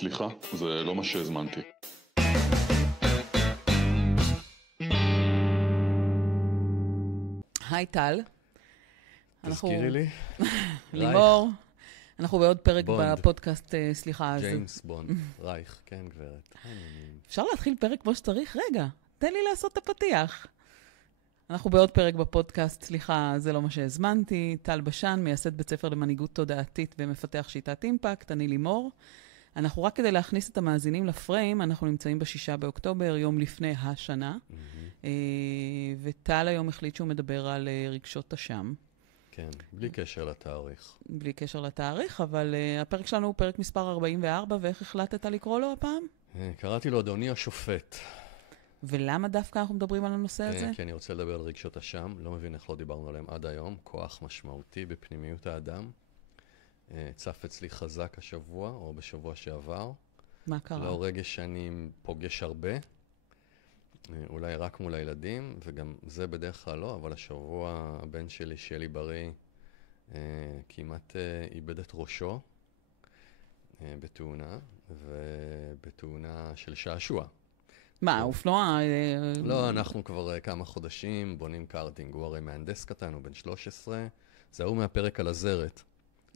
סליחה, זה לא מה שהזמנתי. היי טל. תזכירי לי. לימור. אנחנו בעוד פרק בונד. בפודקאסט, סליחה. ג'יימס בונד. רייך, כן גברת. אפשר להתחיל פרק כמו שצריך? רגע, תן לי לעשות את הפתיח. אנחנו בעוד פרק בפודקאסט, סליחה, זה לא מה שהזמנתי. טל בשן, מייסד בית ספר למנהיגות תודעתית ומפתח שיטת אימפקט, אני לימור. אנחנו רק כדי להכניס את המאזינים לפריים, אנחנו נמצאים ב6 באוקטובר, יום לפני השנה. וטל היום החליט שהוא מדבר על רגשות אשם. כן, בלי קשר לתאריך. בלי קשר לתאריך, אבל הפרק שלנו הוא פרק מספר 44, ואיך החלטת לקרוא לו הפעם? קראתי לו אדוני השופט. ולמה דווקא אנחנו מדברים על הנושא הזה? כי אני רוצה לדבר על רגשות אשם, לא מבין איך לא דיברנו עליהם עד היום, כוח משמעותי בפנימיות האדם. צף אצלי חזק השבוע, או בשבוע שעבר. מה קרה? לא רגש שאני פוגש הרבה, אולי רק מול הילדים, וגם זה בדרך כלל לא, אבל השבוע הבן שלי, שלי בריא, כמעט איבד את ראשו בתאונה, ובתאונה של שעשוע. מה, אופנוע? לא, אנחנו כבר כמה חודשים בונים קארטינג, הוא הרי מהנדס קטן, הוא בן 13, זה הוא מהפרק על הזרת,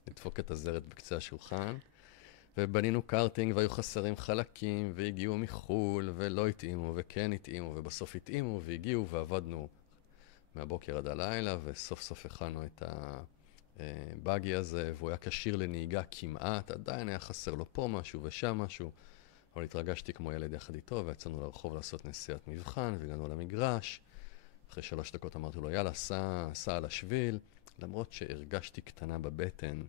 לדפוק את הזרת בקצה השולחן, ובנינו קארטינג והיו חסרים חלקים, והגיעו מחול, ולא התאימו, וכן התאימו, ובסוף התאימו, והגיעו, ועבדנו מהבוקר עד הלילה, וסוף סוף הכנו את הבאגי הזה, והוא היה כשיר לנהיגה כמעט, עדיין היה חסר לו פה משהו ושם משהו, אבל התרגשתי כמו ילד יחד איתו, ויצאנו לרחוב לעשות נסיעת מבחן, והגענו למגרש. אחרי 3 דקות אמרתי לו, יאללה, סע על השביל, למרות שהרגשתי קטנה בבטן,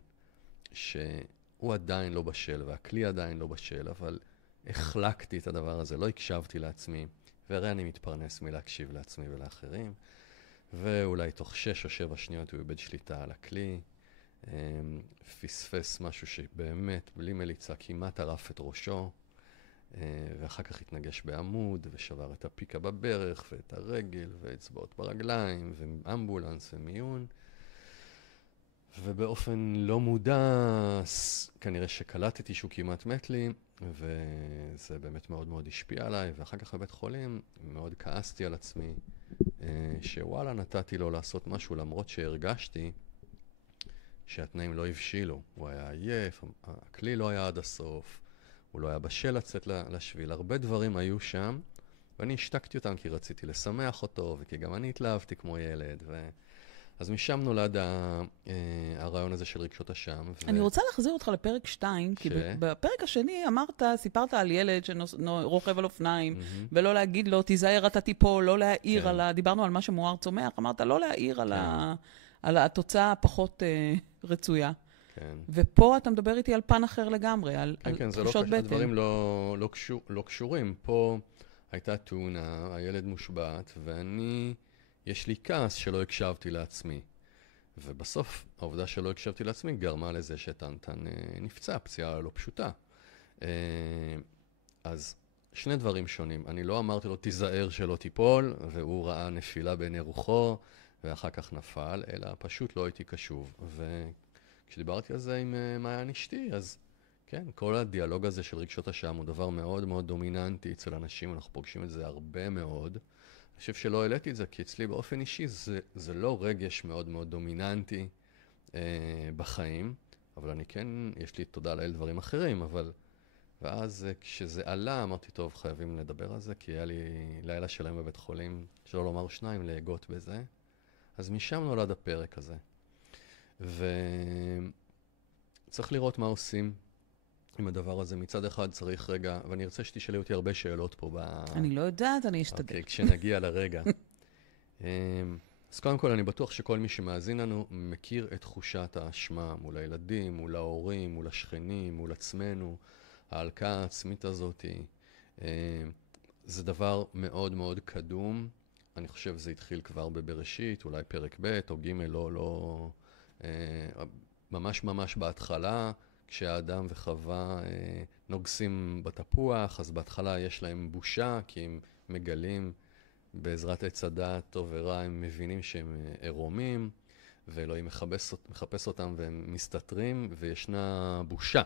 שהוא עדיין לא בשל, והכלי עדיין לא בשל, אבל החלקתי את הדבר הזה, לא הקשבתי לעצמי, והרי אני מתפרנס מלהקשיב לעצמי ולאחרים, ואולי תוך 6 או 7 שניות הוא איבד שליטה על הכלי, פספס משהו שבאמת, בלי מליצה, כמעט ערף את ראשו, ואחר כך התנגש בעמוד, ושבר את הפיקה בברך, ואת הרגל, ואצבעות ברגליים, ואמבולנס ומיון. ובאופן לא מודע, כנראה שקלטתי שהוא כמעט מת לי, וזה באמת מאוד מאוד השפיע עליי, ואחר כך בבית חולים מאוד כעסתי על עצמי, שוואלה נתתי לו לעשות משהו, למרות שהרגשתי שהתנאים לא הבשילו. הוא היה עייף, הכלי לא היה עד הסוף, הוא לא היה בשל לצאת לשביל, הרבה דברים היו שם, ואני השתקתי אותם כי רציתי לשמח אותו, וכי גם אני התלהבתי כמו ילד, אז משם נולד הרעיון הזה של רגשות אשם. אני רוצה להחזיר אותך לפרק 2, כי בפרק השני סיפרת על ילד שרוכב על אופניים, ולא להגיד לו, תיזהר אתה תיפול, לא להעיר דיברנו על מה שמואר צומח, אמרת לא להעיר על התוצאה הפחות רצויה. כן. ופה אתה מדבר איתי על פן אחר לגמרי, על תחושות בטן. הדברים לא קשורים. פה הייתה תאונה, הילד מושבת, יש לי כעס שלא הקשבתי לעצמי. ובסוף, העובדה שלא הקשבתי לעצמי גרמה לזה שטנטן נפצע, פציעה לא פשוטה. אז 2 דברים שונים. אני לא אמרתי לו, תיזהר שלא תיפול, והוא ראה נפילה בעיני רוחו, ואחר כך נפל, אלא פשוט לא הייתי קשוב. כשדיברתי על זה עם מעיין אשתי, אז כן, כל הדיאלוג הזה של רגשות אשם הוא דבר מאוד מאוד דומיננטי אצל אנשים, אנחנו פוגשים את זה הרבה מאוד. אני חושב שלא העליתי את זה, כי אצלי באופן אישי זה לא רגש מאוד מאוד דומיננטי בחיים, אבל אני כן, יש לי תודה לאל דברים אחרים, ואז כשזה עלה, אמרתי, טוב, חייבים לדבר על זה, כי היה לי לילה שלהם בבית חולים, שלא לומר 2, להגות בזה. אז משם נולד הפרק הזה. וצריך לראות מה עושים עם הדבר הזה. מצד אחד צריך רגע, ואני ארצה שתשאלי אותי הרבה שאלות פה אני לא יודעת, אני אשתדל. אוקיי, כשנגיע לרגע. אז קודם כל, אני בטוח שכל מי שמאזין לנו מכיר את תחושת האשמה מול הילדים, מול ההורים, מול השכנים, מול עצמנו, ההלקאה העצמית הזאת. זה דבר מאוד מאוד קדום. אני חושב זה התחיל כבר בבראשית, אולי פרק ב' או ג' לא ממש ממש בהתחלה, כשהאדם וחווה נוגסים בתפוח, אז בהתחלה יש להם בושה, כי הם מגלים בעזרת עץ הדעת טוב ורע, הם מבינים שהם עירומים, ואלוהים מחפש אותם והם מסתתרים, וישנה בושה.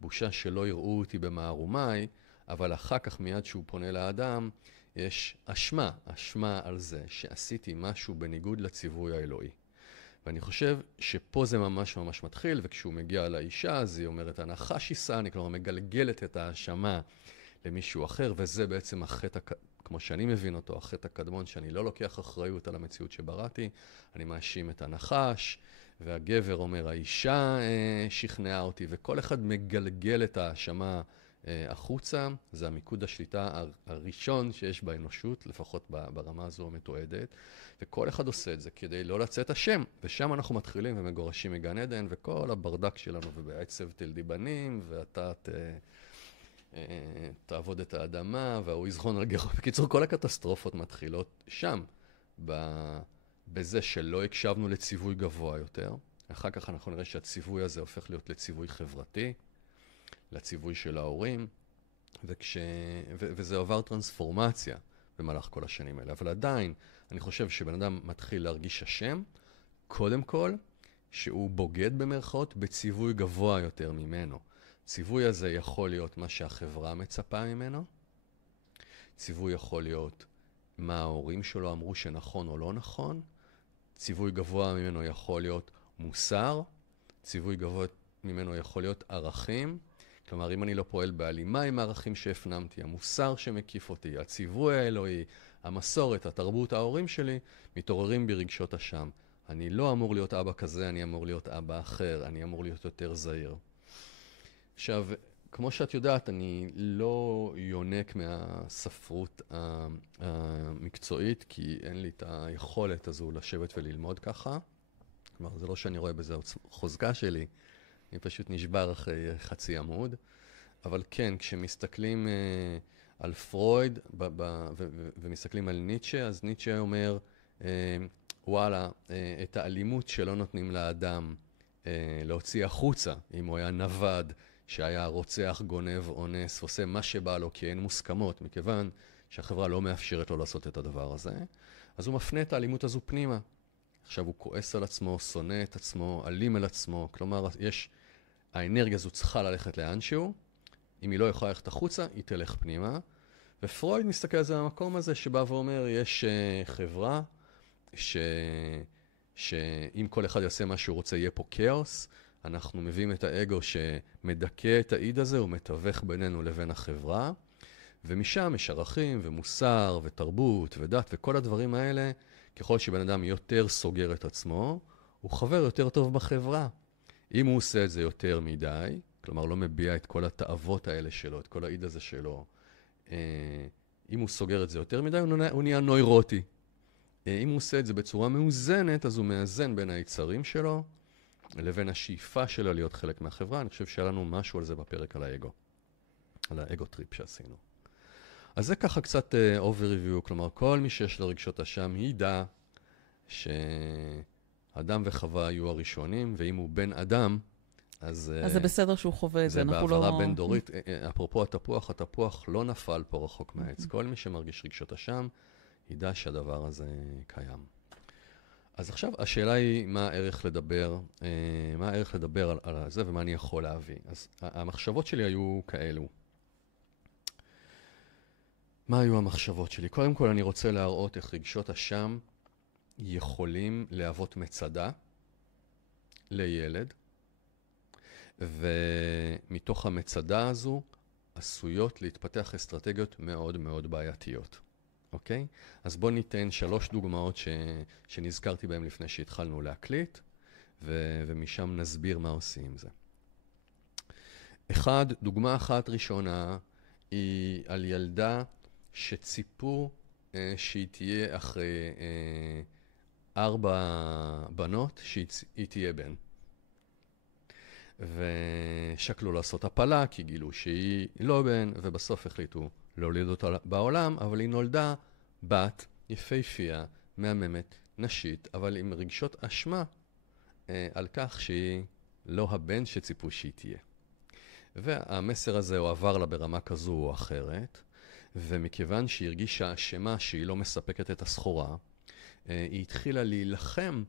בושה שלא יראו אותי במערומיי, אבל אחר כך מיד שהוא פונה לאדם, יש אשמה על זה שעשיתי משהו בניגוד לציווי האלוהי. ואני חושב שפה זה ממש ממש מתחיל, וכשהוא מגיע לאישה, אז היא אומרת, הנחש יישאני, כלומר מגלגלת את האשמה למישהו אחר, וזה בעצם החטא, כמו שאני מבין אותו, החטא הקדמון, שאני לא לוקח אחריות על המציאות שבראתי, אני מאשים את הנחש, והגבר אומר, האישה שכנעה אותי, וכל אחד מגלגל את האשמה החוצה. זה המיקוד השליטה הראשון שיש באנושות, לפחות ברמה הזו המתועדת, וכל אחד עושה את זה כדי לא לצאת השם, ושם אנחנו מתחילים ומגורשים מגן עדן, וכל הברדק שלנו, ובעצב תלדי בנים, ואתה תעבוד את האדמה, והוא יזכון על גרו. בקיצור, כל הקטסטרופות מתחילות שם, בזה שלא הקשבנו לציווי גבוה יותר. אחר כך אנחנו נראה שהציווי הזה הופך להיות לציווי חברתי, לציווי של ההורים, וזה עבר טרנספורמציה במהלך כל השנים האלה. אבל עדיין, אני חושב שבן אדם מתחיל להרגיש השם, קודם כל, שהוא בוגד במרכאות בציווי גבוה יותר ממנו. ציווי הזה יכול להיות מה שהחברה מצפה ממנו, ציווי יכול להיות מה ההורים שלו אמרו שנכון או לא נכון, ציווי גבוה ממנו יכול להיות מוסר, ציווי גבוה ממנו יכול להיות ערכים, כלומר, אם אני לא פועל בהלימה עם הערכים שהפנמתי, המוסר שמקיף אותי, הציווי האלוהי, המסורת, התרבות, ההורים שלי, מתעוררים ברגשות אשם. אני לא אמור להיות אבא כזה, אני אמור להיות אבא אחר, אני אמור להיות יותר זהיר. עכשיו, כמו שאת יודעת, אני לא יונק מהספרות המקצועית, כי אין לי את היכולת הזו לשבת וללמוד ככה. כלומר, זה לא שאני רואה בזה חוזקה שלי, אני פשוט נשבר אחרי חצי עמוד. אבל כן, כשמסתכלים על פרויד ומסתכלים על ניטשה, אז ניטשה אומר, וואלה, את האלימות שלא נותנים לאדם להוציא החוצה, אם הוא היה נווד, שהיה רוצח, גונב, אונס, עושה מה שבא לו, כי אין מוסכמות, מכיוון שהחברה לא מאפשרת לו לעשות את הדבר הזה, אז הוא מפנה את האלימות הזו פנימה. עכשיו הוא כועס על עצמו, שונא את עצמו, אלים על עצמו, כלומר, האנרגיה הזו צריכה ללכת לאנשהו, אם היא לא יכולה ללכת החוצה, היא תלך פנימה, ופרויד מסתכל על זה במקום הזה, שבא ואומר, יש חברה, שאם כל אחד יעשה מה שהוא רוצה, יהיה פה כאוס, אנחנו מביאים את האגו שמדכא את העיד הזה, הוא מתווך בינינו לבין החברה, ומשם יש ערכים ומוסר ותרבות ודת וכל הדברים האלה, ככל שבן אדם יותר סוגר את עצמו, הוא חבר יותר טוב בחברה. אם הוא עושה את זה יותר מדי, כלומר לא מביע את כל התאוות האלה שלו, את כל העיד הזה שלו, אם הוא סוגר את זה יותר מדי, הוא נהיה נוירוטי. אם הוא עושה את זה בצורה מאוזנת, אז הוא מאזן בין היצרים שלו, לבין השאיפה שלו להיות חלק מהחברה. אני חושב שהיה לנו משהו על זה בפרק על האגו. על האגו טריפ שעשינו. אז זה ככה קצת overview, כלומר, כל מי שיש לו רגשות אשם ידע שאדם וחווה היו הראשונים, ואם הוא בן אדם, אז זה בסדר שהוא חווה את זה, אנחנו לא... זה בעברה בין דורית. אפרופו התפוח לא נפל פה רחוק מהעץ. כל מי שמרגיש רגשות אשם, ידע שהדבר הזה קיים. אז עכשיו השאלה היא מה הערך לדבר על זה ומה אני יכול להביא. אז המחשבות שלי היו כאלו. מה היו המחשבות שלי? קודם כל אני רוצה להראות איך רגשות אשם יכולים להוות מצדה לילד, ומתוך המצדה הזו עשויות להתפתח אסטרטגיות מאוד מאוד בעייתיות. אוקיי? אז בואו ניתן 3 דוגמאות שנזכרתי בהן לפני שהתחלנו להקליט, ומשם נסביר מה עושים עם זה. דוגמה אחת ראשונה היא על ילדה שציפו שהיא תהיה אחרי 4 בנות, שהיא תהיה בן. ושקלו לעשות הפלה, כי גילו שהיא לא בן, ובסוף החליטו להוליד אותה בעולם, אבל היא נולדה בת יפהפייה, מהממת, נשית, אבל עם רגשות אשמה על כך שהיא לא הבן שציפו שהיא תהיה. והמסר הזה הוא עבר לה ברמה כזו או אחרת, ומכיוון שהיא הרגישה אשמה שהיא לא מספקת את הסחורה, היא התחילה להילחם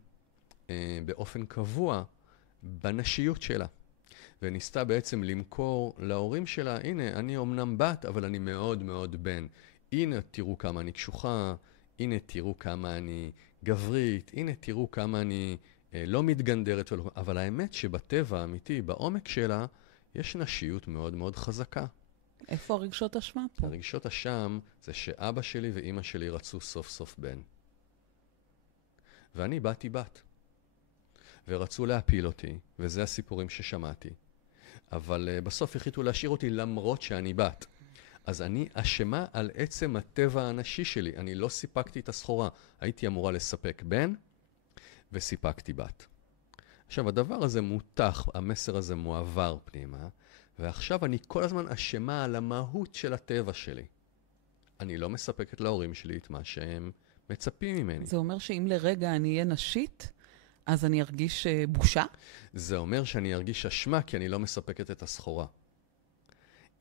באופן קבוע בנשיות שלה. וניסתה בעצם למכור להורים שלה, הנה, אני אומנם בת, אבל אני מאוד מאוד בן. הנה, תראו כמה אני קשוחה, הנה, תראו כמה אני גברית, הנה, תראו כמה אני לא מתגנדרת, אבל האמת שבטבע האמיתי, בעומק שלה, יש נשיות מאוד מאוד חזקה. איפה הרגשות אשמה פה? הרגשות אשם זה שאבא שלי ואימא שלי רצו סוף סוף בן. ואני באתי בת. ורצו להפיל אותי, וזה הסיפורים ששמעתי. אבל בסוף החליטו להשאיר אותי למרות שאני בת. אז אני אשמה על עצם הטבע הנשי שלי. אני לא סיפקתי את הסחורה. הייתי אמורה לספק בן, וסיפקתי בת. עכשיו, הדבר הזה מותח, המסר הזה מועבר פנימה, ועכשיו אני כל הזמן אשמה על המהות של הטבע שלי. אני לא מספקת להורים שלי את מה שהם מצפים ממני. זה אומר שאם לרגע אני אהיה נשית, אז אני ארגיש בושה? זה אומר שאני ארגיש אשמה כי אני לא מספקת את הסחורה.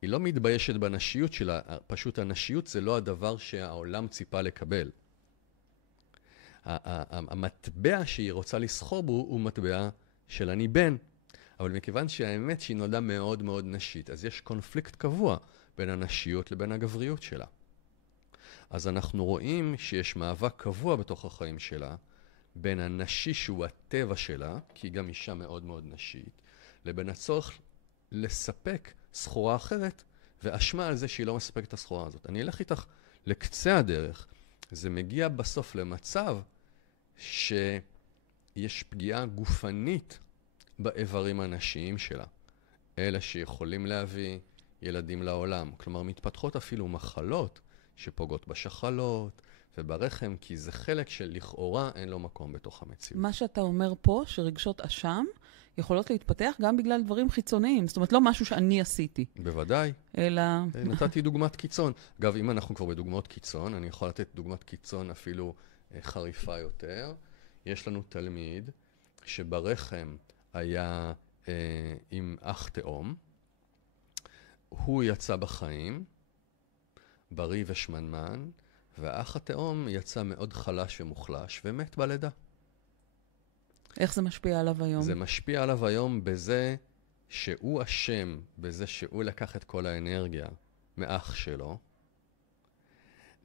היא לא מתביישת בנשיות שלה, פשוט הנשיות זה לא הדבר שהעולם ציפה לקבל. המטבע שהיא רוצה לסחור בו הוא מטבע של אני בן. אבל מכיוון שהאמת שהיא נולדה מאוד מאוד נשית, אז יש קונפליקט קבוע בין הנשיות לבין הגבריות שלה. אז אנחנו רואים שיש מאבק קבוע בתוך החיים שלה, בין הנשי שהוא הטבע שלה, כי היא גם אישה מאוד מאוד נשית, לבין הצורך לספק סחורה אחרת, ואשמה על זה שהיא לא מספקת את הסחורה הזאת. אני אלך איתך לקצה הדרך. זה מגיע בסוף למצב שיש פגיעה גופנית באיברים הנשיים שלה. אלה שיכולים להביא ילדים לעולם. כלומר, מתפתחות אפילו מחלות שפוגעות בשחלות וברחם, כי זה חלק שלכאורה אין לו מקום בתוך המציאות. מה שאתה אומר פה, שרגשות אשם יכולות להתפתח גם בגלל דברים חיצוניים. זאת אומרת, לא משהו שאני עשיתי. בוודאי. אלא... נתתי דוגמת קיצון. אגב, אם אנחנו כבר בדוגמאות קיצון, אני יכול לתת דוגמת קיצון אפילו חריפה יותר. יש לנו תלמיד שברחם היה עם אח תאום. הוא יצא בחיים, בריא ושמנמן, והאח התאום יצא מאוד חלש ומוחלש ומת בלידה. איך זה משפיע עליו היום? זה משפיע עליו היום בזה שהוא אשם, בזה שהוא לקח את כל האנרגיה מאח שלו,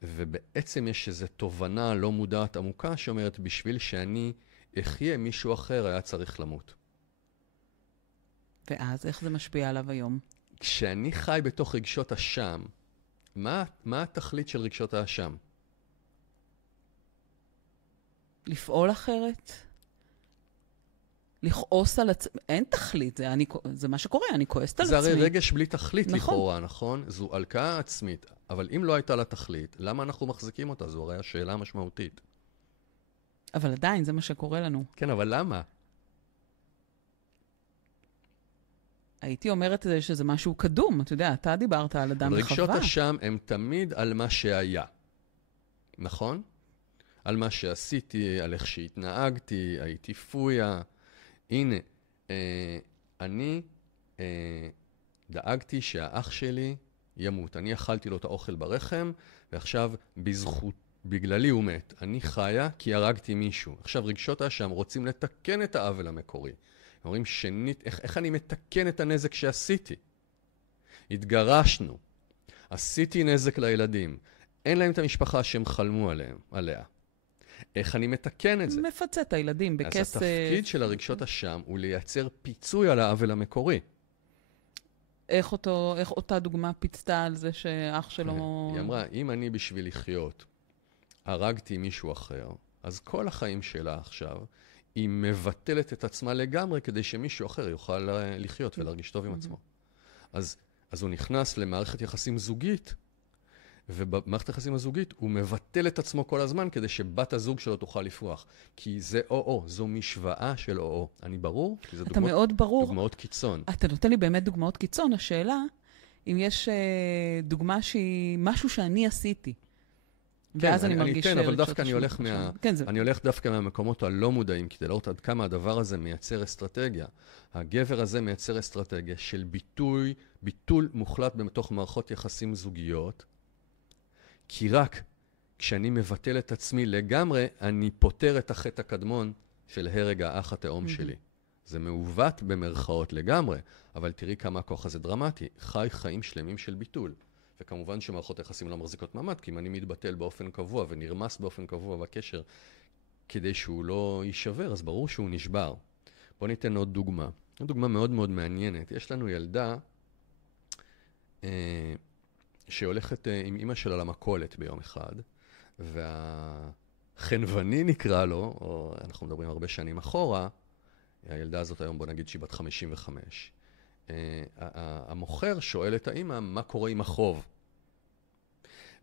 ובעצם יש איזו תובנה לא מודעת עמוקה שאומרת, בשביל שאני אחיה, מישהו אחר היה צריך למות. ואז איך זה משפיע עליו היום? כשאני חי בתוך רגשות אשם, מה התכלית של רגשות האשם? לפעול אחרת? לכעוס על עצמי? אין תכלית, זה מה שקורה, אני כועסת על עצמי. זה הרי רגש בלי תכלית לכאורה, נכון? זו הלקאה עצמית, אבל אם לא הייתה לה תכלית, למה אנחנו מחזיקים אותה? זו הרי השאלה המשמעותית. אבל עדיין, זה מה שקורה לנו. כן, אבל למה? הייתי אומרת שזה משהו קדום, אתה יודע, אתה דיברת על אדם וחווה. רגשות אשם הם תמיד על מה שהיה, נכון? על מה שעשיתי, על איך שהתנהגתי, הייתי פויה. הנה, אני דאגתי שהאח שלי ימות. אני אכלתי לו את האוכל ברחם, ועכשיו בגללי הוא מת. אני חיה כי הרגתי מישהו. עכשיו רגשות האשם רוצים לתקן את העוול המקורי. אומרים שנית, איך אני מתקן את הנזק שעשיתי? התגרשנו, עשיתי נזק לילדים, אין להם את המשפחה שהם חלמו עליה. איך אני מתקן את זה? מפצה את הילדים בכסף. אז התפקיד של הרגשות אשם הוא לייצר פיצוי על העוול המקורי. איך אותה דוגמה פיצתה על זה שאח שלו... היא אמרה, אם אני בשביל לחיות הרגתי מישהו אחר, אז כל החיים שלה עכשיו היא מבטלת את עצמה לגמרי כדי שמישהו אחר יוכל לחיות ולהרגיש טוב עם עצמו. אז הוא נכנס למערכת יחסים זוגית, ובמערכת היחסים הזוגית הוא מבטל את עצמו כל הזמן כדי שבת הזוג שלו תוכל לפרוח. כי זה או-או, זו משוואה של או-או. אני ברור? אתה מאוד ברור. דוגמאות קיצון. אתה נותן לי באמת דוגמאות קיצון. השאלה, אם יש דוגמה שהיא משהו שאני עשיתי, ואז אני מרגיש... אני אתן, אבל דווקא אני הולך דווקא מהמקומות הלא מודעים, כדי לראות עד כמה הדבר הזה מייצר אסטרטגיה. הגבר הזה מייצר אסטרטגיה של ביטול מוחלט בתוך מערכות יחסים זוגיות, כי רק כשאני מבטל את עצמי לגמרי, אני פותר את החטא הקדמון של הרג האח התאום שלי. זה מעוות במרכאות לגמרי, אבל תראי כמה הכוח הזה דרמטי. חי חיים שלמים של ביטול. וכמובן שמערכות היחסים לא מחזיקות מעמד, כי אם אני מתבטל באופן קבוע ונרמס באופן קבוע בקשר, כדי שהוא לא יישבר, אז ברור שהוא נשבר. בואו ניתן עוד דוגמה. זו דוגמה מאוד מאוד מעניינת. יש לנו ילדה שהולכת עם אמא שלה למכולת ביום אחד, והחנווני נקרא לו, או אנחנו מדברים הרבה שנים אחורה, הילדה הזאת היום בוא נגיד שהיא בת 55. המוכר שואל את האמא מה קורה עם החוב.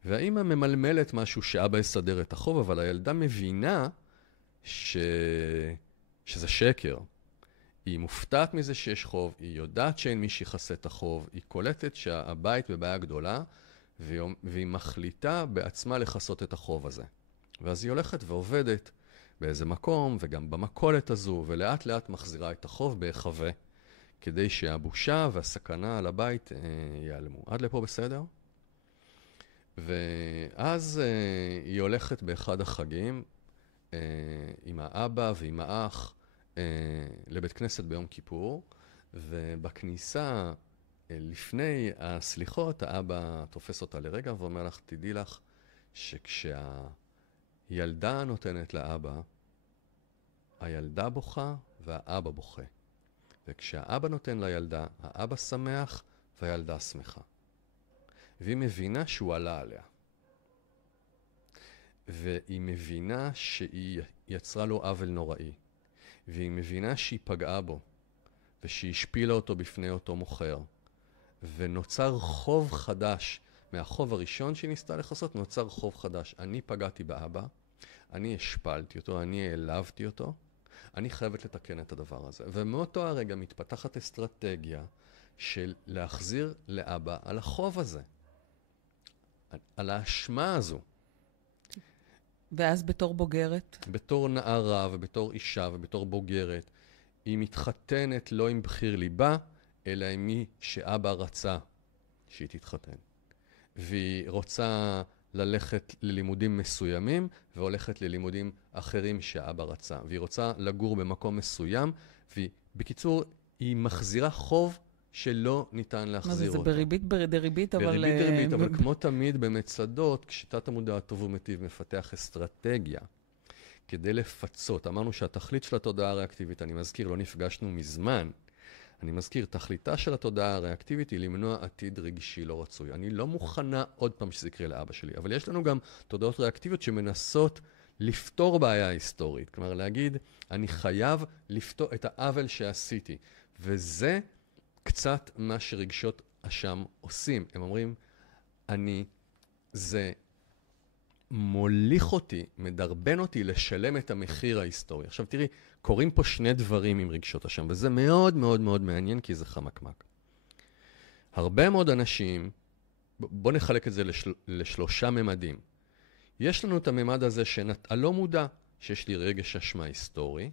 והאמא ממלמלת משהו שאבא יסדר את החוב, אבל הילדה מבינה שזה שקר. היא מופתעת מזה שיש חוב, היא יודעת שאין מי שיחסה את החוב, היא קולטת שהבית בבעיה גדולה, והיא מחליטה בעצמה לחסות את החוב הזה. ואז היא הולכת ועובדת באיזה מקום, וגם במכולת הזו, ולאט לאט מחזירה את החוב בהיחווה, כדי שהבושה והסכנה על הבית ייעלמו. עד לפה בסדר? ואז היא הולכת באחד החגים, עם האבא ועם האח, לבית כנסת ביום כיפור, ובכניסה לפני הסליחות, האבא תופס אותה לרגע ואומר לך, תדעי לך שכשהילדה נותנת לאבא, הילדה בוכה והאבא בוכה. וכשהאבא נותן לילדה, האבא שמח והילדה שמחה. והיא מבינה שהוא עלה עליה. והיא מבינה שהיא יצרה לו עוול נוראי. והיא מבינה שהיא פגעה בו, ושהיא השפילה אותו בפני אותו מוכר. ונוצר חוב חדש. מהחוב הראשון שהיא ניסתה לחסות, נוצר חוב חדש. אני פגעתי באבא, אני השפלתי אותו, אני העלבתי אותו, אני חייבת לתקן את הדבר הזה. ומאותו הרגע מתפתחת אסטרטגיה של להחזיר לאבא על החוב הזה. על האשמה הזו. ואז בתור בוגרת? בתור נערה ובתור אישה ובתור בוגרת, היא מתחתנת לא עם בחיר ליבה, אלא עם מי שאבא רצה שהיא תתחתן. והיא רוצה ללכת ללימודים מסוימים, והולכת ללימודים אחרים שאבא רצה. והיא רוצה לגור במקום מסוים, ובקיצור, היא מחזירה חוב שלא ניתן להחזיר אותו. זה בריבית דריבית, אבל... בריבית דריבית, אבל כמו תמיד במצדות, כשתת המודע הטוב ומטיב מפתח אסטרטגיה כדי לפצות. אמרנו שהתכלית של התודעה הריאקטיבית, אני מזכיר, לא נפגשנו מזמן, אני מזכיר, תכליתה של התודעה הריאקטיבית היא למנוע עתיד רגשי לא רצוי. אני לא מוכנה עוד פעם שזה יקרה לאבא שלי, אבל יש לנו גם תודעות ריאקטיביות שמנסות לפתור בעיה היסטורית. כלומר, להגיד, אני חייב לפתור את העוול שעשיתי. וזה קצת מה שרגשות אשם עושים. הם אומרים, זה מוליך אותי, מדרבן אותי לשלם את המחיר ההיסטורי. עכשיו תראי, קוראים פה שני דברים עם רגשות אשם, וזה מאוד מאוד מאוד מעניין, כי זה חמקמק. הרבה מאוד אנשים, בוא נחלק את זה לשלושה ממדים. יש לנו את הממד הזה הלא מודע, שיש לי רגש אשמה היסטורי,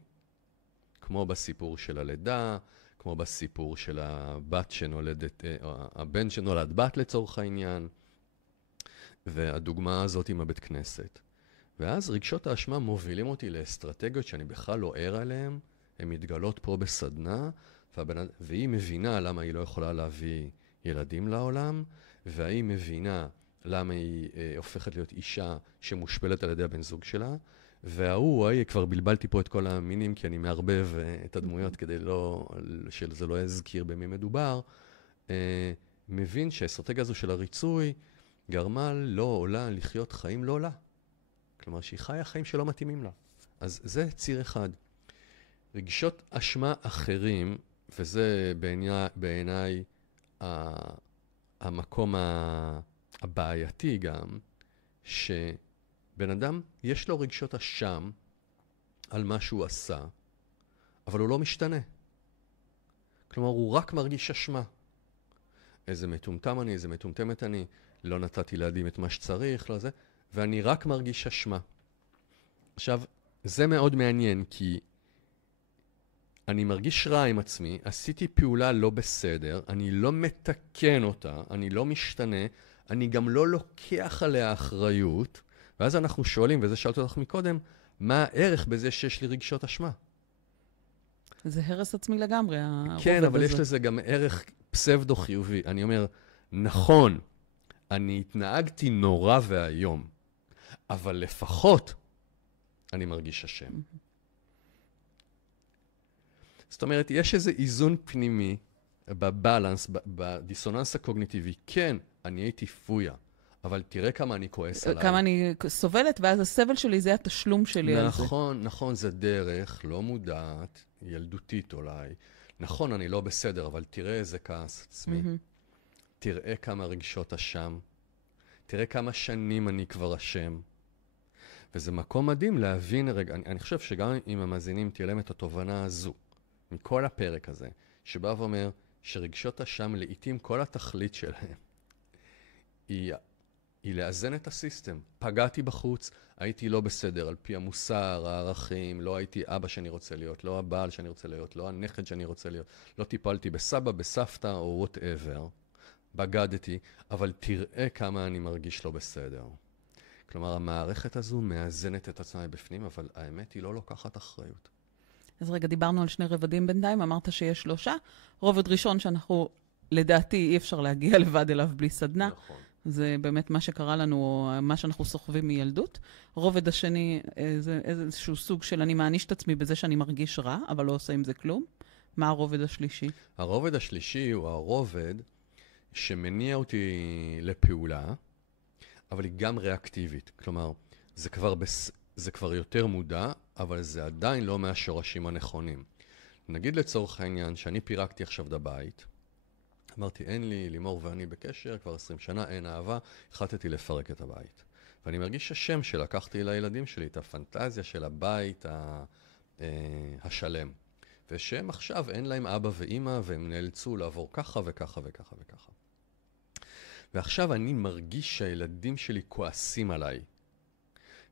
כמו בסיפור של הלידה, כמו בסיפור של הבת שנולדת, הבן שנולד בת לצורך העניין, והדוגמה הזאת עם הבית כנסת. ואז רגשות האשמה מובילים אותי לאסטרטגיות שאני בכלל לא ער עליהן, הן מתגלות פה בסדנה, והיא מבינה למה היא לא יכולה להביא ילדים לעולם, והיא מבינה למה היא הופכת להיות אישה שמושפלת על ידי הבן זוג שלה, כבר בלבלתי פה את כל המינים, כי אני מערבב את הדמויות כדי שזה לא יזכיר במי מדובר, מבין שהאסטרטגיה הזו של הריצוי גרמה לא עולה לחיות חיים לא עולה. כלומר, שהיא חיה חיים שלא מתאימים לה. אז זה ציר אחד. רגשות אשמה אחרים, וזה בעיניי המקום הבעייתי גם, שבן אדם יש לו רגשות אשם על מה שהוא עשה, אבל הוא לא משתנה. כלומר, הוא רק מרגיש אשמה. איזה מטומטם אני, איזה מטומטמת אני, לא נתתי לידים את מה שצריך, לא זה, ואני רק מרגיש אשמה. עכשיו, זה מאוד מעניין, כי אני מרגיש רע עם עצמי, עשיתי פעולה לא בסדר, אני לא מתקן אותה, אני לא משתנה, אני גם לא לוקח עליה אחריות, ואז אנחנו שואלים, וזה שאלתי אותך מקודם, מה הערך בזה שיש לי רגשות אשמה? זה הרס עצמי לגמרי, הרובד הזה. כן, אבל יש לזה גם ערך פסבדו חיובי. אני אומר, נכון, אני התנהגתי נורא והיום, אבל לפחות אני מרגיש אשם. זאת אומרת, יש איזה איזון פנימי בבלנס, בדיסוננס הקוגניטיבי. כן, אני הייתי פויה, אבל תראה כמה אני כועס עליי. כמה אני סובלת, ואז הסבל שלי זה התשלום שלי על זה. נכון, נכון, זה דרך לא מודעת, ילדותית אולי. נכון, אני לא בסדר, אבל תראה איזה כעס עצמי. תראה כמה רגשות אשם. תראה כמה שנים אני כבר אשם. וזה מקום מדהים להבין רגע, אני חושב שגם אם המאזינים תהיה להם את התובנה הזו, מכל הפרק הזה, שבא ואומר שרגשות אשם לעתים כל התכלית שלהם, היא לאזן את הסיסטם. פגעתי בחוץ, הייתי לא בסדר, על פי המוסר, הערכים, לא הייתי אבא שאני רוצה להיות, לא הבעל שאני רוצה להיות, לא הנכד שאני רוצה להיות, לא טיפלתי בסבא, בסבתא או whatever, בגדתי, אבל תראה כמה אני מרגיש לא בסדר. כלומר, המערכת הזו מאזנת את עצמה בפנים, אבל האמת היא לא לוקחת אחריות. אז רגע, דיברנו על שני רבדים בינתיים, אמרת שיש 3. רובד ראשון שאנחנו, לדעתי, אי אפשר להגיע לבד אליו בלי סדנה. נכון. זה באמת מה שקרה לנו, מה שאנחנו סוחבים מילדות. רובד השני, זה איזשהו סוג של אני מעניש את עצמי בזה שאני מרגיש רע, אבל לא עושה עם זה כלום. מה הרובד השלישי? הרובד השלישי הוא הרובד שמניע אותי לפעולה, אבל היא גם ריאקטיבית. כלומר, זה כבר יותר מודע, אבל זה עדיין לא מהשורשים הנכונים. נגיד לצורך העניין שאני פירקתי עכשיו את הבית, אמרתי, אין לי, לימור ואני בקשר, כבר 20 שנה, אין אהבה, החלטתי לפרק את הבית. ואני מרגיש השם שלקחתי לילדים שלי, את הפנטזיה של הבית השלם. ושהם עכשיו אין להם אבא ואמא, והם נאלצו לעבור ככה וככה וככה וככה. ועכשיו אני מרגיש שהילדים שלי כועסים עליי.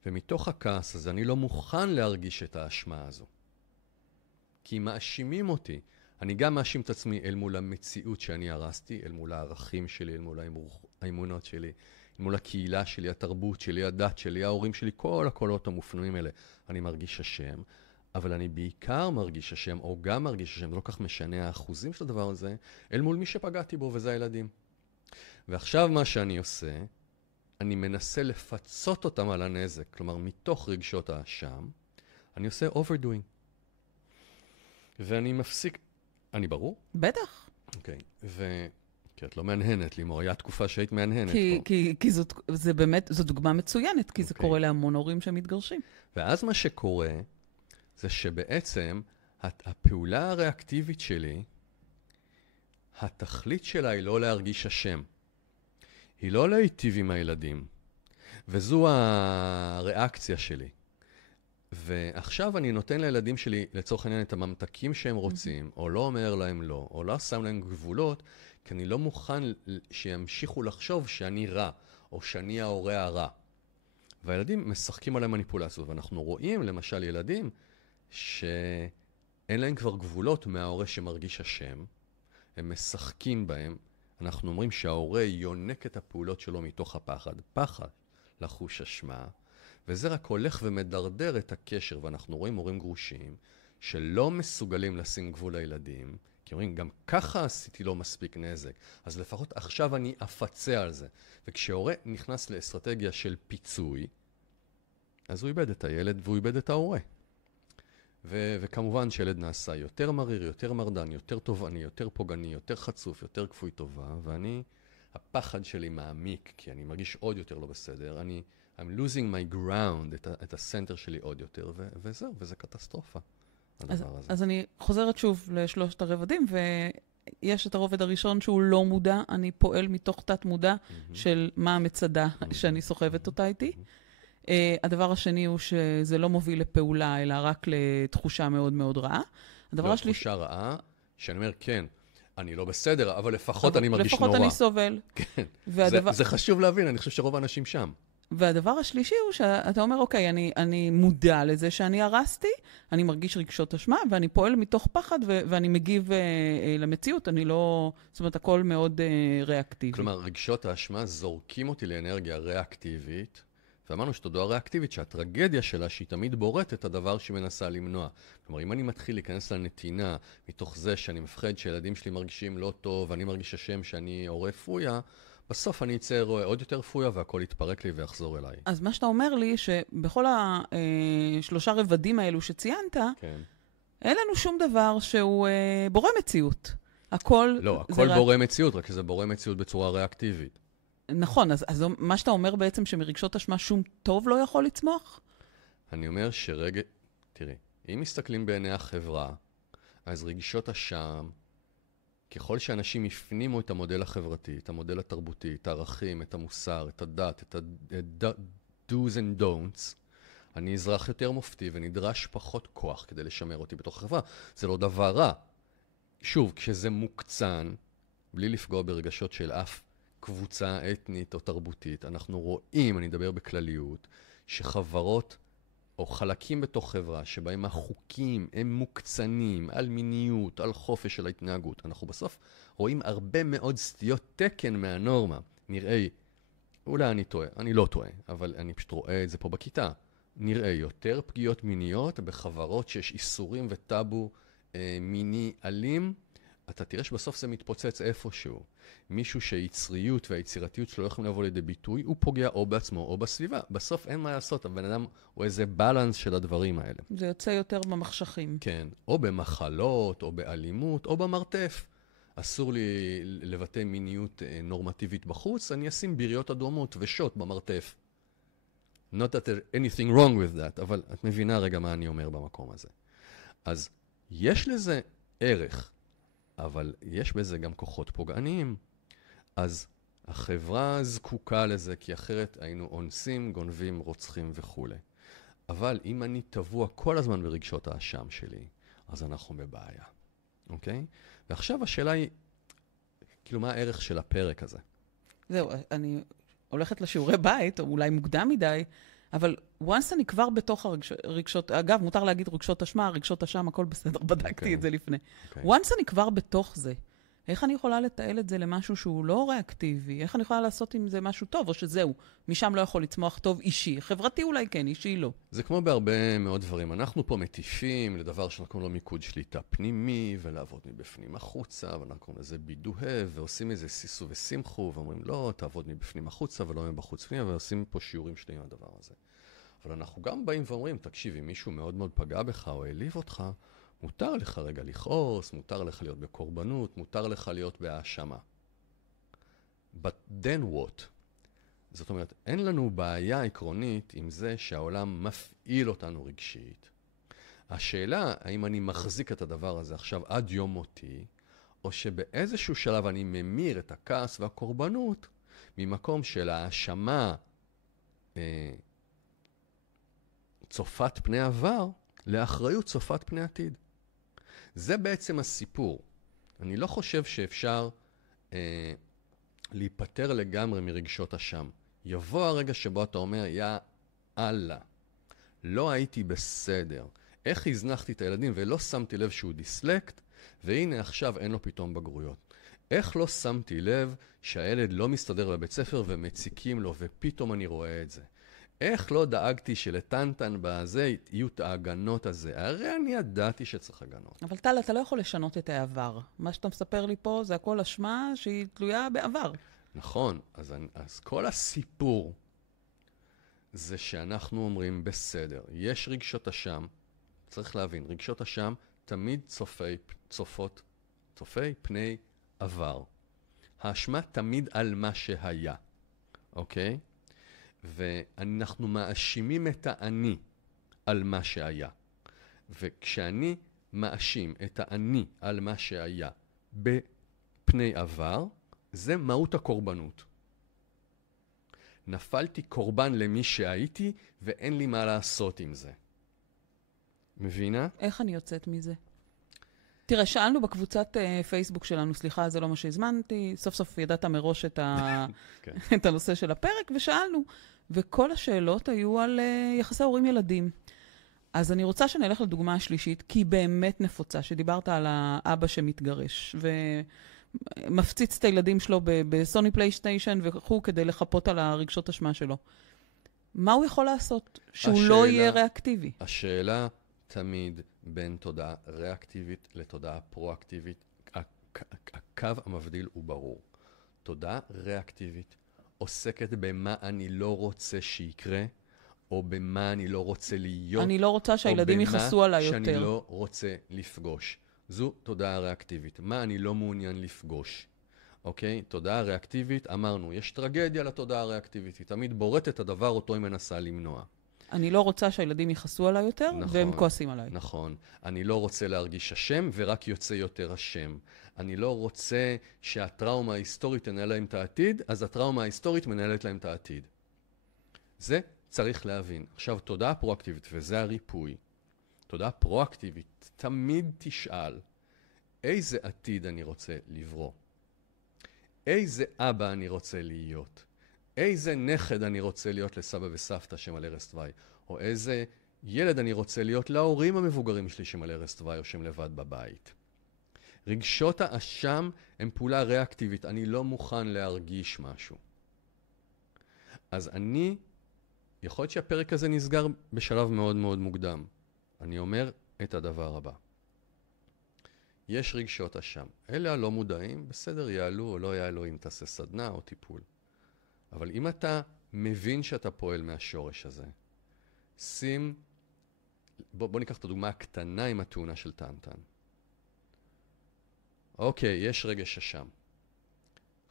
ומתוך הכעס הזה אני לא מוכן להרגיש את האשמה הזו. כי מאשימים אותי. אני גם מאשים את עצמי אל מול המציאות שאני הרסתי, אל מול הערכים שלי, אל מול האמונות שלי, אל מול הקהילה שלי, התרבות שלי, הדת שלי, ההורים שלי, כל הקולות המופנמים האלה. אני מרגיש אשם, אבל אני בעיקר מרגיש אשם, או גם מרגיש אשם, לא כך משנה האחוזים של הדבר הזה, אל מול מי שפגעתי בו, וזה הילדים. ועכשיו מה שאני עושה, אני מנסה לפצות אותם על הנזק, כלומר מתוך רגשות האשם, אני עושה overdoing. ואני מפסיק, אני ברור? בטח. אוקיי, כי את לא מהנהנת, לימור, היה תקופה שהיית מהנהנת פה. כי זה באמת, זו דוגמה מצוינת, כי זה קורה להמון הורים שמתגרשים. ואז מה שקורה, זה שבעצם הפעולה הריאקטיבית שלי, התכלית שלה היא לא להרגיש אשם. היא לא להיטיב עם הילדים. וזו הריאקציה שלי. ועכשיו אני נותן לילדים שלי, לצורך העניין, את הממתקים שהם רוצים, או לא אומר להם לא, או לא שם להם גבולות, כי אני לא מוכן שימשיכו לחשוב שאני רע, או שאני ההורה הרע. והילדים משחקים עליהם מניפולציות, ואנחנו רואים, למשל, ילדים שאין להם כבר גבולות מההורה שמרגיש אשם, הם משחקים בהם, אנחנו אומרים שההורה יונק את הפעולות שלו מתוך הפחד, פחד לחוש אשמה, וזה רק הולך ומדרדר את הקשר, ואנחנו רואים הורים גרושים שלא מסוגלים לשים גבול לילדים, כי אומרים, גם ככה עשיתי לו מספיק נזק, אז לפחות עכשיו אני אפצה על זה. וכשההורה נכנס לאסטרטגיה של פיצוי, אז הוא איבד את הילד והוא איבד את ההורה. וכמובן שילד נעשה יותר מריר, יותר מרדן, יותר תובעני, יותר פוגעני, יותר חצוף, יותר כפוי טובה, ואני, הפחד שלי מעמיק, כי אני מרגיש עוד יותר לא בסדר, I'm losing my ground, את הסנטר שלי עוד יותר, וזהו, וזה קטסטרופה, הדבר הזה. אז אני חוזרת שוב לשלושת הרבדים, ויש את הרובד הראשון שהוא לא מודע, אני פועל מתוך תת מודע של מה המצדה שאני סוחבת אותה איתי. הדבר השני הוא שזה לא מוביל לפעולה, אלא רק לתחושה מאוד מאוד רעה. הדבר השלישי... תחושה רעה, שאני אומר, כן, אני לא בסדר, אבל לפחות אני מרגיש נורא. לפחות אני סובל. כן, זה חשוב להבין, אני חושב שרוב האנשים שם. והדבר השלישי הוא שאתה אומר, אוקיי, אני מודע לזה שאני הרסתי, אני מרגיש רגשות אשמה, ואני פועל מתוך פחד, ואני מגיב למציאות, אני לא... זאת אומרת, הכל מאוד ריאקטיבי. כלומר, רגשות האשמה זורקים אותי לאנרגיה ריאקטיבית, ואמרנו שתודעה ריאקטיבית, שהטרגדיה שלה שהיא תמיד בוראת את הדבר שהיא מנסה למנוע. כלומר, אם אני מתחיל להיכנס לנתינה מתוך זה שאני מפחד שילדים שלי מרגישים לא טוב, ואני מרגיש השם שאני הורה פויה, בסוף אני אצא רואה עוד יותר פויה והכל יתפרק לי ויחזור אליי. אז מה שאתה אומר לי, שבכל השלושה רבדים האלו שציינת, כן. אין לנו שום דבר שהוא בורא מציאות. הכל... לא, הכל בורא מציאות, רק שזה בורא מציאות בצורה ריאקטיבית. נכון, אז מה שאתה אומר בעצם שמרגשות אשמה שום טוב לא יכול לצמוח? אני אומר תראי, אם מסתכלים בעיני החברה, אז רגשות אשם, ככל שאנשים יפנימו את המודל החברתי, את המודל התרבותי, את הערכים, את המוסר, את הדת, את ה-do's and don'ts, אני אזרח יותר מופתי ונדרש פחות כוח כדי לשמר אותי בתוך החברה. זה לא דבר רע. שוב, כשזה מוקצן, בלי לפגוע ברגשות של אף קבוצה אתנית או תרבותית, אנחנו רואים, אני אדבר בכלליות, שחברות או חלקים בתוך חברה שבהם החוקים הם מוקצנים על מיניות, על חופש של ההתנהגות. אנחנו בסוף רואים הרבה מאוד סטיות תקן מהנורמה. נראה, אולי אני טועה, אני לא טועה, אבל אני פשוט רואה את זה פה בכיתה. נראה יותר פגיעות מיניות בחברות שיש איסורים וטאבו מיני אלים. אתה תראה שבסוף זה מתפוצץ איפשהו. מישהו שהיצריות והיצירתיות שלו לא יכולים לבוא לידי ביטוי, הוא פוגע או בעצמו או בסביבה. בסוף אין מה לעשות, הבן אדם הוא איזה בלנס של הדברים האלה. זה יוצא יותר במחשכים. כן, או במחלות, או באלימות, או במרתף. אסור לי לבטא מיניות נורמטיבית בחוץ, אני אשים ביריות אדומות ושוט במרתף. Not that there's anything wrong with that, אבל את מבינה רגע מה אני אומר במקום הזה. אז יש לזה ערך. אבל יש בזה גם כוחות פוגעניים. אז החברה זקוקה לזה, כי אחרת היינו אונסים, גונבים, רוצחים וכו'. אבל אם אני טבוע כל הזמן ברגשות האשם שלי, אז אנחנו בבעיה. אוקיי? ועכשיו השאלה היא, כאילו, מה הערך של הפרק הזה? זהו, אני הולכת לשיעורי בית, או אולי מוקדם מדי, אבל once אני כבר בתוך הרגשות, אגב, מותר להגיד רגשות אשמה, רגשות אשם, הכל בסדר, בדקתי את זה לפני. once אני כבר בתוך זה, איך אני יכולה לתעל את זה למשהו שהוא לא ריאקטיבי? איך אני יכולה לעשות עם זה משהו טוב, או שזהו, משם לא יכול לצמוח טוב אישי? חברתי אולי כן, אישי לא. זה כמו בהרבה מאוד דברים. אנחנו פה מטיפים לדבר שאנחנו קוראים לו מיקוד שליטה פנימי, ולעבוד מבפנים החוצה, ואנחנו קוראים לזה בידוהב, ועושים איזה סיסו ושימחו, ואומרים לא, תעבוד מבפנים החוצה ולא מבחוץ פנימה, ועושים פה שיעורים שלמים על הדבר הזה. אבל אנחנו גם באים ואומרים, תקשיב, אם מישהו מאוד מאוד פגע בך או העליב אותך, מותר לך רגע לכעוס, מותר לך להיות בקורבנות, מותר לך להיות בהאשמה. But then what? זאת אומרת, אין לנו בעיה עקרונית עם זה שהעולם מפעיל אותנו רגשית. השאלה, האם אני מחזיק את הדבר הזה עכשיו עד יום מותי, או שבאיזשהו שלב אני ממיר את הכעס והקורבנות ממקום של האשמה צופת פני עבר לאחריות צופת פני עתיד. זה בעצם הסיפור. אני לא חושב שאפשר להיפטר לגמרי מרגשות אשם. יבוא הרגע שבו אתה אומר, יא אללה, לא הייתי בסדר. איך הזנחתי את הילדים ולא שמתי לב שהוא דיסלקט, והנה עכשיו אין לו פתאום בגרויות. איך לא שמתי לב שהילד לא מסתדר בבית ספר ומציקים לו, ופתאום אני רואה את זה. איך לא דאגתי שלטנטן בזה יהיו את ההגנות הזה? הרי אני ידעתי שצריך הגנות. אבל טל, אתה לא יכול לשנות את העבר. מה שאתה מספר לי פה זה הכל אשמה שהיא תלויה בעבר. נכון, אז כל הסיפור זה שאנחנו אומרים בסדר, יש רגשות אשם, צריך להבין, רגשות אשם תמיד צופי פני עבר. האשמה תמיד על מה שהיה, אוקיי? ואנחנו מאשימים את האני על מה שהיה. וכשאני מאשים את האני על מה שהיה בפני עבר, זה מהות הקורבנות. נפלתי קורבן למי שהייתי, ואין לי מה לעשות עם זה. מבינה? איך אני יוצאת מזה? תראה, שאלנו בקבוצת פייסבוק שלנו, סליחה, זה לא מה שהזמנתי, סוף סוף ידעת מראש את הנושא של הפרק, ושאלנו, וכל השאלות היו על יחסי הורים ילדים. אז אני רוצה שנלך לדוגמה השלישית, כי היא באמת נפוצה, שדיברת על האבא שמתגרש, ומפציץ את הילדים שלו בסוני פלייסטיישן וכו' כדי לחפות על הרגשות אשמה שלו. מה הוא יכול לעשות שהוא לא יהיה ריאקטיבי? השאלה תמיד בין תודעה ריאקטיבית לתודעה פרואקטיבית. הקו המבדיל הוא ברור. תודעה ריאקטיבית עוסקת במה אני לא רוצה שיקרה, או במה אני לא רוצה להיות, אני לא רוצה שהילדים יכעסו עליי יותר. או במה שאני לא רוצה לפגוש. זו תודעה ריאקטיבית. מה אני לא מעוניין לפגוש. אוקיי? תודעה ריאקטיבית, אמרנו, יש טרגדיה לתודעה הריאקטיבית. היא תמיד בוראת את הדבר אותו היא מנסה למנוע. אני לא רוצה שהילדים יכעסו עליי יותר, נכון, והם כועסים עליי. נכון. אני לא רוצה להרגיש אשם, ורק יוצא יותר אשם. אני לא רוצה שהטראומה ההיסטורית תנהל להם את העתיד, אז הטראומה ההיסטורית מנהלת להם את העתיד. זה צריך להבין. עכשיו, תודעה פרואקטיבית, וזה הריפוי. תודעה פרואקטיבית תמיד תשאל, איזה עתיד אני רוצה לברוא? איזה אבא אני רוצה להיות? איזה נכד אני רוצה להיות לסבא וסבתא שהם על ערש דווי? או איזה ילד אני רוצה להיות להורים המבוגרים שלי שהם על ערש דווי או שהם לבד בבית? רגשות האשם הם פעולה ריאקטיבית. אני לא מוכן להרגיש משהו. אז יכול להיות שהפרק הזה נסגר בשלב מאוד מאוד מוקדם. אני אומר את הדבר הבא. יש רגשות אשם. אלה הלא מודעים, בסדר, יעלו או לא יעלו אם תעשה סדנה או טיפול. אבל אם אתה מבין שאתה פועל מהשורש הזה, בוא ניקח את הדוגמה הקטנה עם התאונה של טנטן. אוקיי, יש רגש אשם.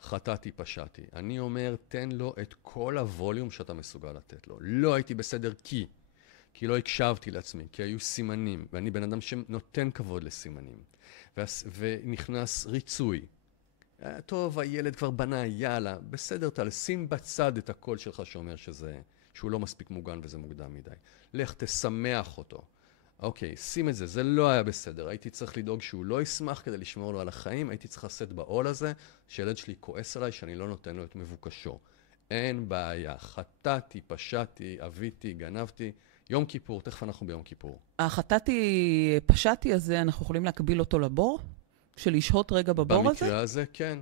חטאתי, פשעתי. אני אומר, תן לו את כל הווליום שאתה מסוגל לתת לו. לא הייתי בסדר כי לא הקשבתי לעצמי, כי היו סימנים, ואני בן אדם שנותן כבוד לסימנים. ונכנס ריצוי. טוב, הילד כבר בנה, יאללה, בסדר, שים בצד את הקול שלך שאומר שהוא לא מספיק מוגן וזה מוקדם מדי. לך, תשמח אותו. אוקיי, שים את זה, זה לא היה בסדר. הייתי צריך לדאוג שהוא לא ישמח כדי לשמור לו על החיים, הייתי צריך לשאת בעול הזה, שילד שלי כועס עליי שאני לא נותן לו את מבוקשו. אין בעיה, חטאתי, פשעתי, אביתי, גנבתי. יום כיפור, תכף אנחנו ביום כיפור. החטאתי, פשעתי הזה, אנחנו יכולים להקביל אותו לבור? של לשהות רגע בבור הזה? במקרה הזה, כן.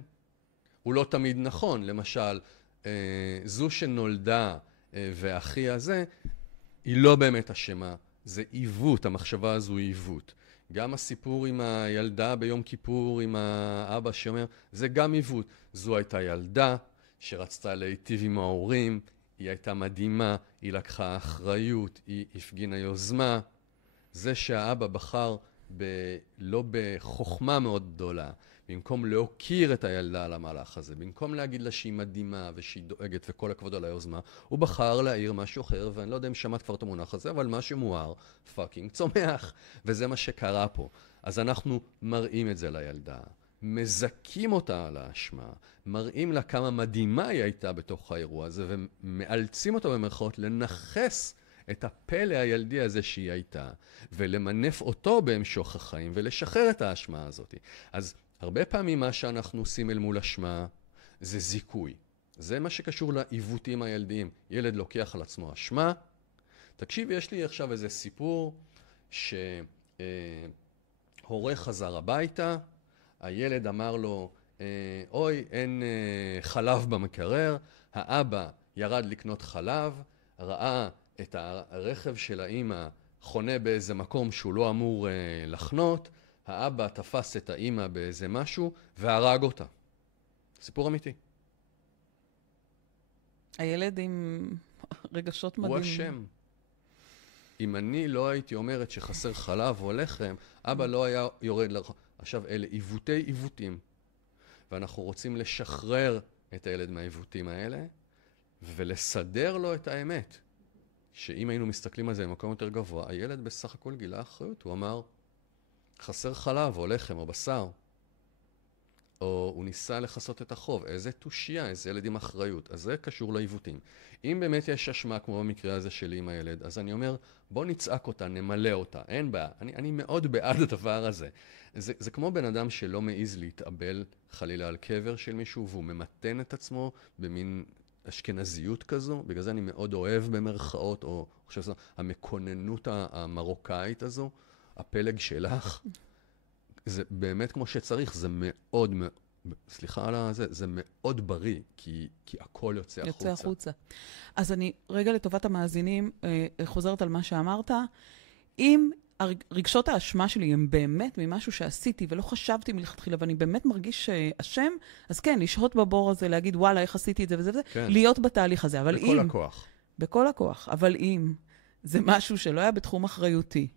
הוא לא תמיד נכון. למשל, זו שנולדה והאחי הזה, היא לא באמת אשמה. זה עיוות, המחשבה הזו היא עיוות. גם הסיפור עם הילדה ביום כיפור, עם האבא שאומר, זה גם עיוות. זו הייתה ילדה שרצתה להיטיב עם ההורים, היא הייתה מדהימה, היא לקחה אחריות, היא הפגינה יוזמה. זה שהאבא בחר לא בחוכמה מאוד גדולה, במקום להוקיר את הילדה על המהלך הזה, במקום להגיד לה שהיא מדהימה ושהיא דואגת וכל הכבוד על היוזמה, הוא בחר להעיר משהו אחר, ואני לא יודע אם שמעת כבר את המונח הזה, אבל משהו מואר, פאקינג צומח, וזה מה שקרה פה. אז אנחנו מראים את זה לילדה, מזכים אותה על האשמה, מראים לה כמה מדהימה היא הייתה בתוך האירוע הזה, ומאלצים אותה במרכאות לנחס את הפלא הילדי הזה שהיא הייתה, ולמנף אותו בהמשוך החיים, ולשחרר את האשמה הזאת. אז הרבה פעמים מה שאנחנו עושים אל מול אשמה, זה זיכוי. זה מה שקשור לעיוותים הילדיים. ילד לוקח על עצמו אשמה. תקשיב, יש לי עכשיו איזה סיפור, שהורה חזר הביתה, הילד אמר לו, אוי, אין חלב במקרר, האבא ירד לקנות חלב, ראה את הרכב של האמא חונה באיזה מקום שהוא לא אמור לחנות, האבא תפס את האמא באיזה משהו והרג אותה. סיפור אמיתי. הילד עם רגשות מדהים. הוא אשם. אם אני לא הייתי אומרת שחסר חלב או לחם, אבא לא היה יורד לרחוב. עכשיו, אלה עיוותים, ואנחנו רוצים לשחרר את הילד מהעיוותים האלה, ולסדר לו את האמת. שאם היינו מסתכלים על זה במקום יותר גבוה, הילד בסך הכל גילה אחריות. הוא אמר, חסר חלב או לחם או בשר. או הוא ניסה לחסות את החוב. איזה תושייה, איזה ילד עם אחריות. אז זה קשור לעיוותים. אם באמת יש אשמה, כמו במקרה הזה שלי עם הילד, אז אני אומר, בוא נצעק אותה, נמלא אותה. אין בעיה. אני מאוד בעד הדבר הזה. זה כמו בן אדם שלא מעז להתאבל חלילה על קבר של מישהו, והוא ממתן את עצמו במין אשכנזיות כזו. בגלל זה אני מאוד אוהב במרכאות, או חושב שזה המקוננות המרוקאית הזו, הפלג שלך. זה באמת כמו שצריך, זה מאוד סליחה על זה, זה מאוד בריא, כי הכל יוצא החוצה. אז אני רגע לטובת המאזינים חוזרת על מה שאמרת. אם רגשות האשמה שלי הם באמת ממשהו שעשיתי ולא חשבתי מלכתחילה, ואני באמת מרגיש אשם, אז כן, לשהות בבור הזה, להגיד וואלה, איך עשיתי את זה וזה וזה, כן. להיות בתהליך הזה. אבל בכל הכוח. בכל הכוח. אבל אם זה משהו שלא היה בתחום אחריותי,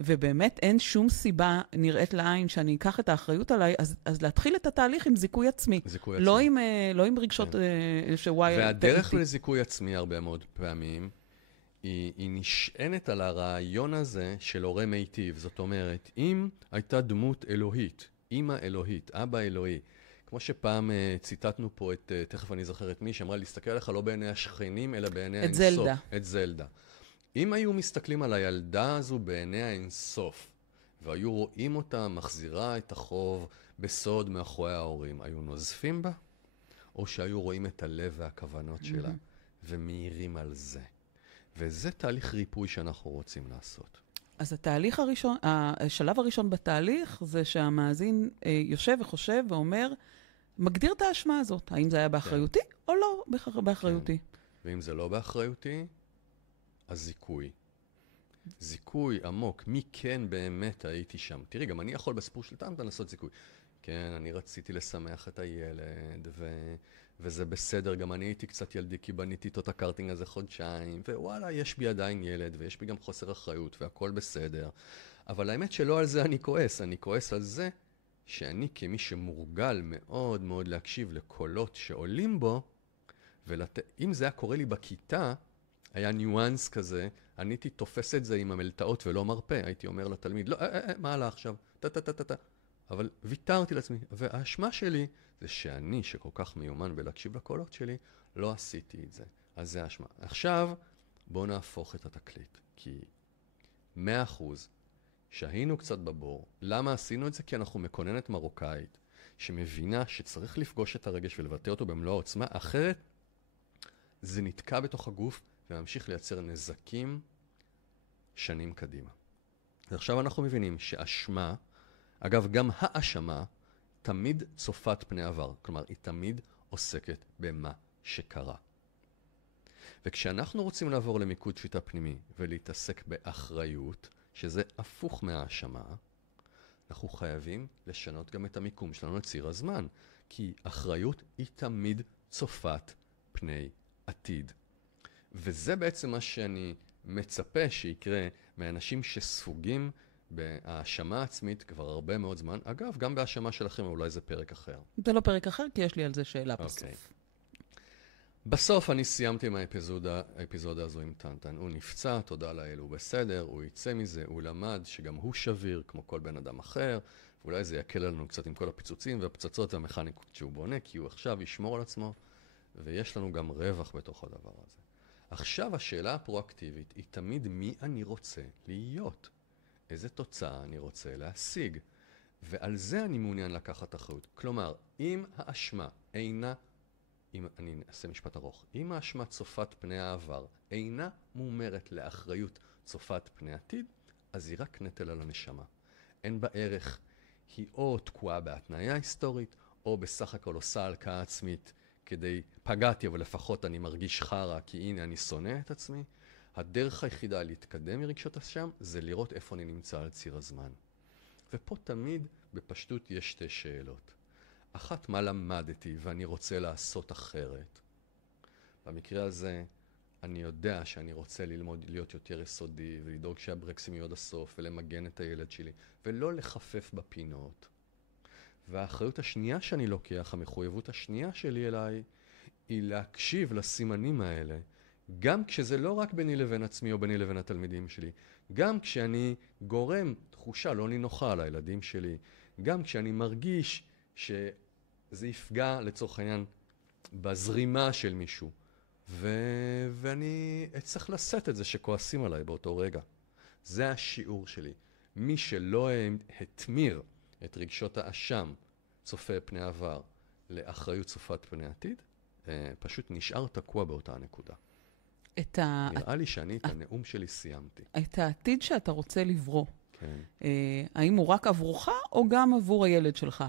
ובאמת אין שום סיבה נראית לעין שאני אקח את האחריות עליי, אז להתחיל את התהליך עם זיכוי עצמי. זיכוי עצמי. לא עם רגשות כן. שוואי... והדרך לזיכוי עצמי הרבה מאוד פעמים, היא נשענת על הרעיון הזה של הורה מיטיב. זאת אומרת, אם הייתה דמות אלוהית, אמא אלוהית, אבא אלוהי, כמו שפעם ציטטנו פה את, תכף אני זוכר את מי, שאמרה להסתכל עליך לא בעיני השכנים, אלא בעיני האינסוף. את זלדה. אם היו מסתכלים על הילדה הזו בעיני האינסוף, והיו רואים אותה מחזירה את החוב בסוד מאחורי ההורים, היו נוזפים בה? או שהיו רואים את הלב והכוונות שלה, ומאירים על זה? וזה תהליך ריפוי שאנחנו רוצים לעשות. אז התהליך הראשון, השלב הראשון בתהליך, זה שהמאזין יושב וחושב ואומר, מגדיר את האשמה הזאת, האם זה היה באחריותי או לא באחריותי. ואם זה לא באחריותי, אז זיכוי. זיכוי עמוק, מי כן באמת הייתי שם. תראי, גם אני יכול בסיפור של טעם לעשות זיכוי. כן, אני רציתי לשמח את הילד, וזה בסדר, גם אני הייתי קצת ילדי, כי בניתי איתו את הקארטינג הזה חודשיים, ווואלה, יש בי עדיין ילד, ויש בי גם חוסר אחריות, והכל בסדר. אבל האמת שלא על זה אני כועס על זה שאני כמי שמורגל מאוד מאוד להקשיב לקולות שעולים בו, אם זה היה קורה לי בכיתה, היה ניואנס כזה, אני הייתי תופס את זה עם המלטאות ולא מרפא, הייתי אומר לתלמיד, לא, מה עלה עכשיו? אבל ויתרתי לעצמי, והאשמה שלי זה שאני, שכל כך מיומן בלהקשיב לקולות שלי, לא עשיתי את זה. אז זה האשמה. עכשיו, בואו נהפוך את התקליט, כי 100% שהיינו קצת בבור. למה עשינו את זה? כי אנחנו מקוננת מרוקאית, שמבינה שצריך לפגוש את הרגש ולבטא אותו במלוא העוצמה, אחרת זה נתקע בתוך הגוף וממשיך לייצר נזקים שנים קדימה. ועכשיו אנחנו מבינים שאשמה, אגב, גם האשמה תמיד צופת פני עבר. כלומר, היא תמיד עוסקת במה שקרה. וכשאנחנו רוצים לעבור למיקוד שיטה פנימי ולהתעסק באחריות, שזה הפוך מהאשמה, אנחנו חייבים לשנות גם את המיקום שלנו לציר הזמן. כי אחריות היא תמיד צופת פני עתיד. וזה בעצם מה שאני מצפה שיקרה מאנשים שספוגים בהאשמה עצמית כבר הרבה מאוד זמן. אגב, גם בהאשמה שלכם אולי זה פרק אחר. זה לא פרק אחר, כי יש לי על זה שאלה בסוף. בסוף אני סיימתי עם האפיזודה הזו עם טנטן. הוא נפצע, תודה לאל, הוא בסדר, הוא יצא מזה, הוא למד שגם הוא שביר כמו כל בן אדם אחר, ואולי זה יקל לנו קצת עם כל הפיצוצים והפצצות והמכניקות שהוא בונה, כי הוא עכשיו ישמור על עצמו, ויש לנו גם רווח בתוך הדבר הזה. עכשיו השאלה הפרואקטיבית היא תמיד מי אני רוצה להיות. איזה תוצאה אני רוצה להשיג. ועל זה אני מעוניין לקחת אחריות. כלומר, אם האשמה אינה, אם אני אעשה משפט ארוך, אם האשמה צופת פני העבר אינה מומרת לאחריות צופת פני עתיד, אז היא רק נטל על הנשמה. אין בה ערך, היא או תקועה בהתניה היסטורית, או בסך הכל עושה הלקאה עצמית כדי פגעתי, אבל לפחות אני מרגיש חרה, כי הנה אני שונא את עצמי. הדרך היחידה להתקדם מרגשות אשם זה לראות איפה אני נמצא על ציר הזמן. ופה תמיד בפשטות יש שתי שאלות. אחת, מה למדתי ואני רוצה לעשות אחרת? במקרה הזה, אני יודע שאני רוצה ללמוד להיות יותר יסודי ולדאוג שהברקסים יהיו עד הסוף ולמגן את הילד שלי ולא לחפף בפינות. והאחריות השנייה שאני לוקח, המחויבות השנייה שלי אליי, היא להקשיב לסימנים האלה, גם כשזה לא רק ביני לבין עצמי או ביני לבין התלמידים שלי, גם כשאני גורם תחושה לא נינוחה על הילדים שלי, גם כשאני מרגיש שזה יפגע לצורך העניין בזרימה של מישהו, ואני צריך לשאת את זה שכועסים עליי באותו רגע. זה השיעור שלי. מי שלא התמיר את רגשות האשם צופה פני עבר לאחריות צופת פני עתיד, פשוט נשאר תקוע באותה הנקודה. נראה לי שאני את הנאום שלי סיימתי. את העתיד שאתה רוצה לברוא. כן. האם הוא רק עבורך או גם עבור הילד שלך?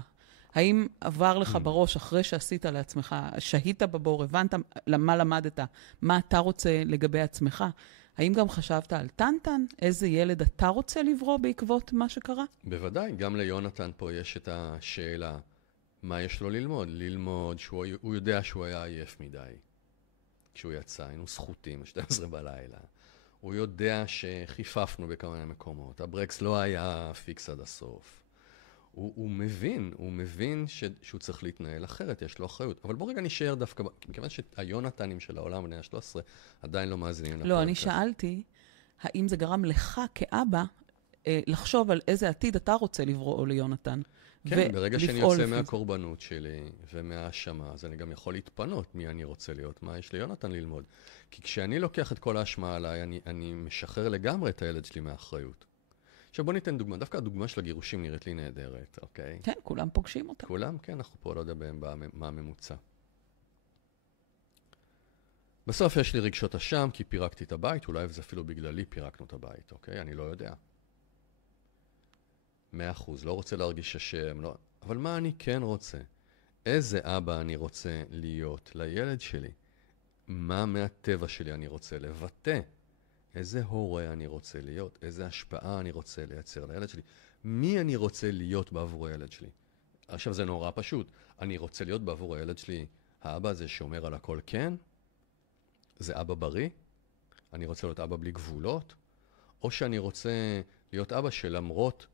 האם עבר לך בראש אחרי שעשית לעצמך, שהית בבור, הבנת מה למדת, מה אתה רוצה לגבי עצמך, האם גם חשבת על טנטן? איזה ילד אתה רוצה לברוא בעקבות מה שקרה? בוודאי, גם ליונתן פה יש את השאלה, מה יש לו ללמוד? ללמוד שהוא יודע שהוא היה עייף מדי. כשהוא יצא, היינו סחוטים, 12 בלילה. הוא יודע שחיפפנו בכמה מיני מקומות. הברקס לא היה פיקס עד הסוף. הוא מבין שהוא צריך להתנהל אחרת, יש לו אחריות. אבל בוא רגע נשאר דווקא, מכיוון שהיונתנים של העולם, בני ה-13, עדיין לא מאזינים לפודקאסט. לא, אני שאלתי, האם זה גרם לך כאבא לחשוב על איזה עתיד אתה רוצה לברוא ליונתן? כן, ברגע שאני יוצא מהקורבנות שלי ומהאשמה, אז אני גם יכול להתפנות מי אני רוצה להיות, מה יש ליונתן ללמוד. כי כשאני לוקח את כל האשמה עליי, אני משחרר לגמרי את הילד שלי מהאחריות. עכשיו בוא ניתן דוגמה, דווקא הדוגמה של הגירושים נראית לי נהדרת, אוקיי? כן, כולם פוגשים אותה. כולם, כן, אנחנו פה לא יודע מה הממוצע. בסוף יש לי רגשות אשם, כי פירקתי את הבית, אולי זה אפילו בגללי פירקנו את הבית, אוקיי? אני לא יודע. 100%, לא רוצה להרגיש אשם, לא... אבל מה אני כן רוצה? איזה אבא אני רוצה להיות לילד שלי? מה מהטבע שלי אני רוצה לבטא? איזה הורה אני רוצה להיות? איזה השפעה אני רוצה לייצר לילד שלי? מי אני רוצה להיות בעבור הילד שלי? עכשיו זה נורא פשוט. אני רוצה להיות בעבור הילד שלי, האבא הזה שאומר על הכל כן? זה אבא בריא? אני רוצה להיות אבא בלי גבולות? או שאני רוצה להיות אבא שלמרות...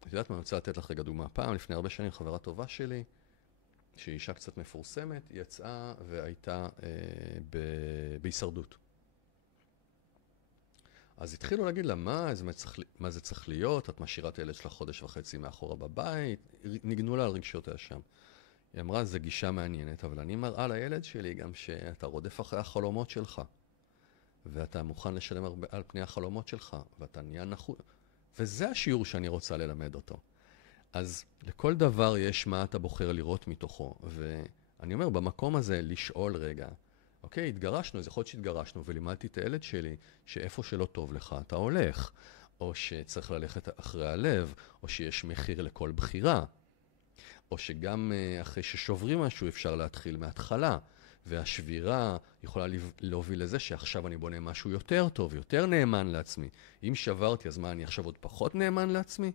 את יודעת מה, אני רוצה לתת לך רגע דוגמה. פעם, לפני הרבה שנים, חברה טובה שלי, שהיא אישה קצת מפורסמת, יצאה והייתה בהישרדות. אז התחילו להגיד לה, מה זה צריך להיות? את משאירה את הילד שלך חודש וחצי מאחורה בבית. ניגנו לה על רגשותיה שם. היא אמרה, זו גישה מעניינת, אבל אני מראה לילד שלי גם שאתה רודף אחרי החלומות שלך, ואתה מוכן לשלם הרבה על פני החלומות שלך, ואתה נהיה נחות. וזה השיעור שאני רוצה ללמד אותו. אז לכל דבר יש מה אתה בוחר לראות מתוכו. ואני אומר, במקום הזה, לשאול רגע, אוקיי, התגרשנו, אז יכול להיות שהתגרשנו, ולימדתי את הילד שלי, שאיפה שלא טוב לך, אתה הולך. או שצריך ללכת אחרי הלב, או שיש מחיר לכל בחירה. או שגם אחרי ששוברים משהו, אפשר להתחיל מההתחלה. והשבירה יכולה להוביל לזה שעכשיו אני בונה משהו יותר טוב, יותר נאמן לעצמי. אם שברתי, אז מה, אני עכשיו עוד פחות נאמן לעצמי?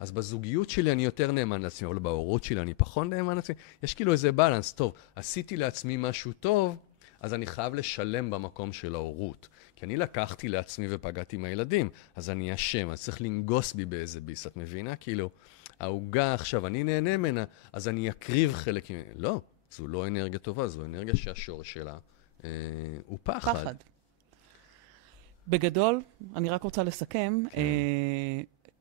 אז בזוגיות שלי אני יותר נאמן לעצמי, אבל בהורות שלי אני פחות נאמן לעצמי. יש כאילו איזה בלנס, טוב, עשיתי לעצמי משהו טוב, אז אני חייב לשלם במקום של ההורות. כי אני לקחתי לעצמי ופגעתי עם הילדים, אז אני אשם, אז צריך לנגוס בי באיזה ביס. את מבינה? כאילו, ההוגה עכשיו, אני נהנה ממנה, אז אני אקריב חלק ממנה. לא. זו לא אנרגיה טובה, זו אנרגיה שהשורש שלה הוא פחד. פחד. בגדול, אני רק רוצה לסכם,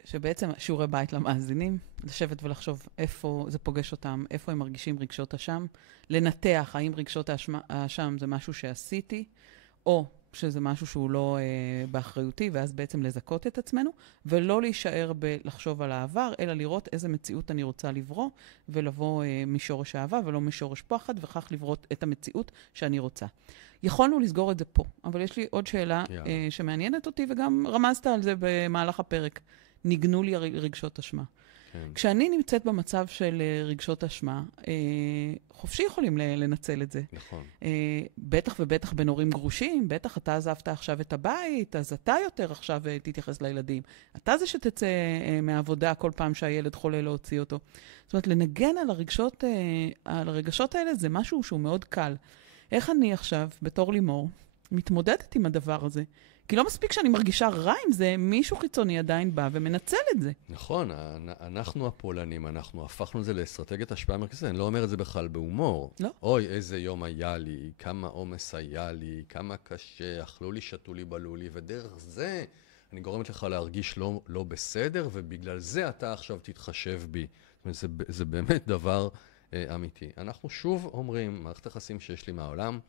שבעצם שיעורי בית למאזינים, לשבת ולחשוב איפה זה פוגש אותם, איפה הם מרגישים רגשות אשם, לנתח האם רגשות האשם זה משהו שעשיתי, או שזה משהו שהוא לא באחריותי, ואז בעצם לזכות את עצמנו, ולא להישאר בלחשוב על העבר, אלא לראות איזה מציאות אני רוצה לברוא, ולבוא משורש אהבה ולא משורש פחד, וכך לברוא את המציאות שאני רוצה. יכולנו לסגור את זה פה, אבל יש לי עוד שאלה שמעניינת אותי, וגם רמזת על זה במהלך הפרק. ניגנו לי רגשות אשמה. כן. כשאני נמצאת במצב של רגשות אשמה, חופשי יכולים לנצל את זה. נכון. בטח ובטח בין הורים גרושים, בטח אתה עזבת עכשיו את הבית, אז אתה יותר עכשיו תתייחס לילדים. אתה זה שתצא מהעבודה כל פעם שהילד חולה להוציא אותו. זאת אומרת, לנגן על הרגשות האלה זה משהו שהוא מאוד קל. איך אני עכשיו, בתור לימור, מתמודדת עם הדבר הזה? כי לא מספיק שאני מרגישה רע עם זה, מישהו חיצוני עדיין בא ומנצל את זה. נכון, אנחנו הפולנים, אנחנו הפכנו את זה לאסטרטגיית השפעה מרכזית, אני לא אומר את זה בכלל בהומור. לא. אוי, איזה יום היה לי, כמה עומס היה לי, כמה קשה, אכלו לי, שתו לי, בלו לי, ודרך זה אני גורמת לך להרגיש לא בסדר, ובגלל זה אתה עכשיו תתחשב בי. זאת אומרת, זה באמת דבר אמיתי. אנחנו שוב אומרים, מערכת היחסים שיש לי מהעולם,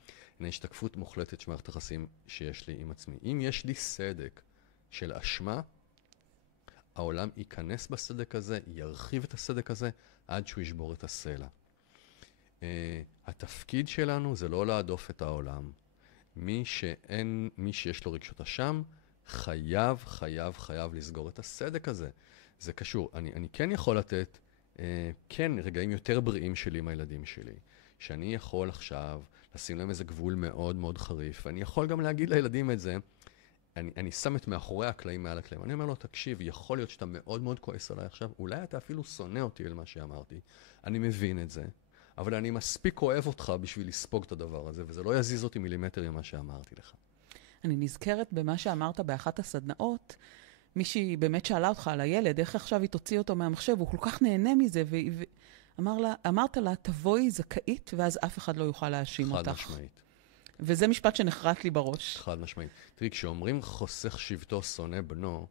הנה השתקפות מוחלטת של מערכת היחסים שיש לי עם עצמי. אם יש לי סדק של אשמה, העולם ייכנס בסדק הזה, ירחיב את הסדק הזה, עד שהוא ישבור את הסלע. התפקיד שלנו זה לא להדוף את העולם. מי שיש לו רגשות אשם, חייב לסגור את הסדק הזה. זה קשור. אני כן יכול לתת כן, רגעים יותר בריאים שלי עם הילדים שלי, שאני יכול עכשיו לשים להם איזה גבול מאוד מאוד חריף, ואני יכול גם להגיד לילדים את זה, אני שם את מאחורי הקלעים מעל הקלעים, אני אומר לו, תקשיב, יכול להיות שאתה מאוד מאוד כועס עליי עכשיו, אולי אתה אפילו שונא אותי על מה שאמרתי, אני מבין את זה, אבל אני מספיק אוהב אותך בשביל לספוג את הדבר הזה, וזה לא יזיז אותי מילימטר ממה שאמרתי לך. אני נזכרת במה שאמרת באחת הסדנאות, מישהי באמת שאלה אותך על הילד, איך עכשיו היא תוציא אותו מהמחשב, הוא כל כך נהנה מזה, אמרת לה, תבואי זכאית, ואז אף אחד לא יוכל להאשים אותך. חד משמעית. וזה משפט שנחרט לי בראש. חד משמעית. תראי, כשאומרים חוסך שבטו שונא בנו,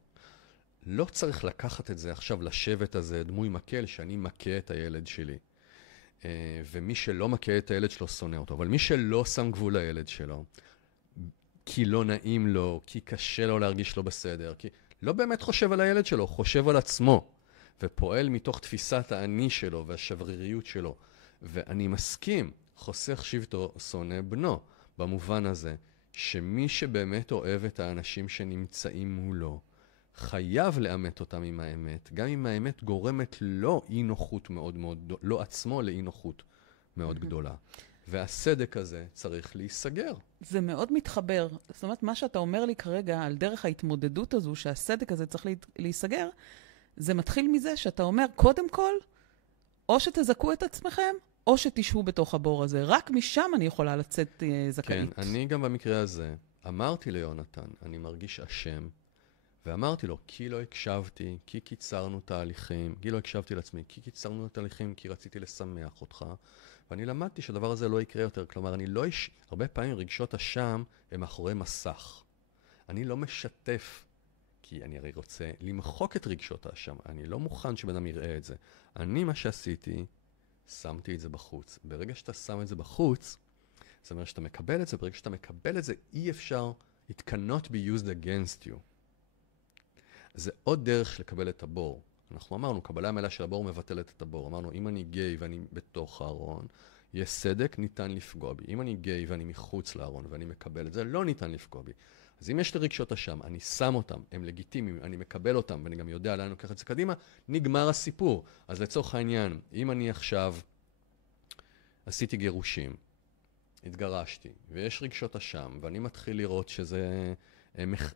לא צריך לקחת את זה עכשיו לשבט הזה, דמוי מקל, שאני מכה את הילד שלי. ומי שלא מכה את הילד שלו שונא אותו. אבל מי שלא שם גבול לילד שלו, כי לא נעים לו, כי קשה לו להרגיש לו בסדר, כי לא באמת חושב על הילד שלו, חושב על עצמו, ופועל מתוך תפיסת האני שלו והשבריריות שלו. ואני מסכים, חוסך שבטו שונא בנו, במובן הזה, שמי שבאמת אוהב את האנשים שנמצאים מולו, חייב לאמת אותם עם האמת, גם אם האמת גורמת לו אי נוחות מאוד מאוד, לא עצמו לאי נוחות מאוד גדולה. והסדק הזה צריך להיסגר. זה מאוד מתחבר. זאת אומרת, מה שאתה אומר לי כרגע על דרך ההתמודדות הזו, שהסדק הזה צריך להיסגר, זה מתחיל מזה שאתה אומר, קודם כל, או שתזכו את עצמכם, או שתשהו בתוך הבור הזה. רק משם אני יכולה לצאת זכאית. כן, אני גם במקרה הזה, אמרתי ליונתן, אני מרגיש אשם, ואמרתי לו, כי לא הקשבתי, כי קיצרנו תהליכים, כי לא הקשבתי לעצמי, כי קיצרנו תהליכים, כי רציתי לשמח אותך, ואני למדתי שהדבר הזה לא יקרה יותר. כלומר, הרבה פעמים רגשות אשם הם מאחורי מסך. אני לא משתף, כי אני הרי רוצה למחוק את רגשות האשם. אני לא מוכן שבן אדם יראה את זה. מה שעשיתי, שמתי את זה בחוץ. ברגע שאתה שם את זה בחוץ, זאת אומרת שאתה מקבל את זה, ברגע שאתה מקבל את זה, אי אפשר, it cannot be used against you. זה עוד דרך לקבל את הבור. אנחנו אמרנו, קבלה המלאה של הבור מבטלת את הבור. אמרנו, אם אני גיי ואני בתוך הארון, יש סדק, ניתן לפגוע בי. אם אני גיי ואני מחוץ לארון ואני מקבל את זה, לא ניתן לפגוע בי. אז אם יש לי רגשות אשם, אני שם אותם, הם לגיטימיים, אני מקבל אותם, ואני גם יודע לאן לוקח את זה קדימה, נגמר הסיפור. אז לצורך העניין, אם אני עכשיו עשיתי גירושים, התגרשתי, ויש רגשות אשם, ואני מתחיל לראות שזה,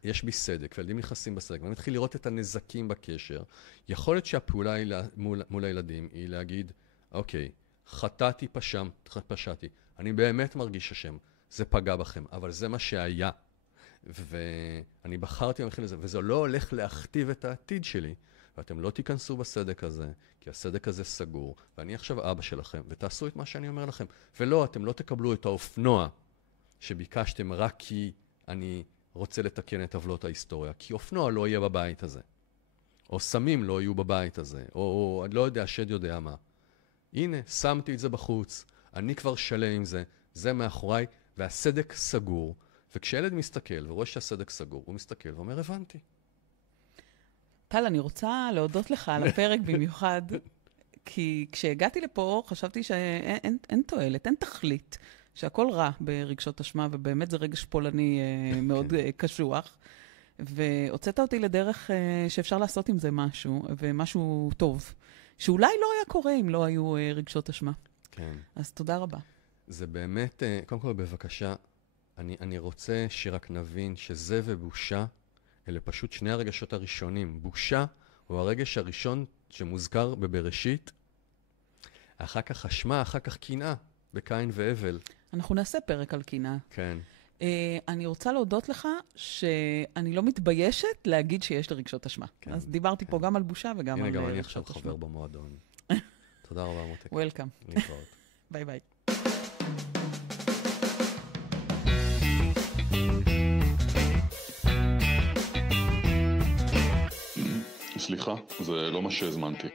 יש בי סדק, וילדים נכנסים בסדק, ואני מתחיל לראות את הנזקים בקשר, יכול להיות שהפעולה מול הילדים היא להגיד, אוקיי, חטאתי, פשעתי, אני באמת מרגיש אשם, זה פגע בכם, אבל זה מה שהיה. ואני בחרתי במחיר לזה, וזה לא הולך להכתיב את העתיד שלי, ואתם לא תיכנסו בסדק הזה, כי הסדק הזה סגור, ואני עכשיו אבא שלכם, ותעשו את מה שאני אומר לכם. ולא, אתם לא תקבלו את האופנוע שביקשתם רק כי אני רוצה לתקן את עוולות ההיסטוריה, כי אופנוע לא יהיה בבית הזה, או סמים לא יהיו בבית הזה, או אני לא יודע, שד יודע מה. הנה, שמתי את זה בחוץ, אני כבר שלם עם זה, זה מאחוריי, והסדק סגור, וכשילד מסתכל ורואה שהסדק סגור, הוא מסתכל ואומר, הבנתי. טל, אני רוצה להודות לך על הפרק במיוחד, כי כשהגעתי לפה חשבתי שאין תועלת, אין תכלית, שהכל רע ברגשות אשמה, ובאמת זה רגש פולני מאוד קשוח, והוצאת אותי לדרך שאפשר לעשות עם זה משהו, ומשהו טוב, שאולי לא היה קורה אם לא היו רגשות אשמה. כן. אז תודה רבה. זה באמת, קודם כל בבקשה, אני רוצה שרק נבין שזה ובושה, אלה פשוט שני הרגשות הראשונים. בושה הוא הרגש הראשון שמוזכר בבראשית, אחר כך אשמה, אחר כך קנאה, בקין והבל. אנחנו נעשה פרק על קנאה. כן. אני רוצה להודות לך שאני לא מתביישת להגיד שיש לי רגשות אשמה. כן, אז דיברתי פה גם על בושה וגם על רגשות אשמה. הנה, גם אני עכשיו חבר במועדון. תודה רבה, מותק. וולקאם. להתראות. ביי ביי. סליחה, זה לא מה שהזמנתי.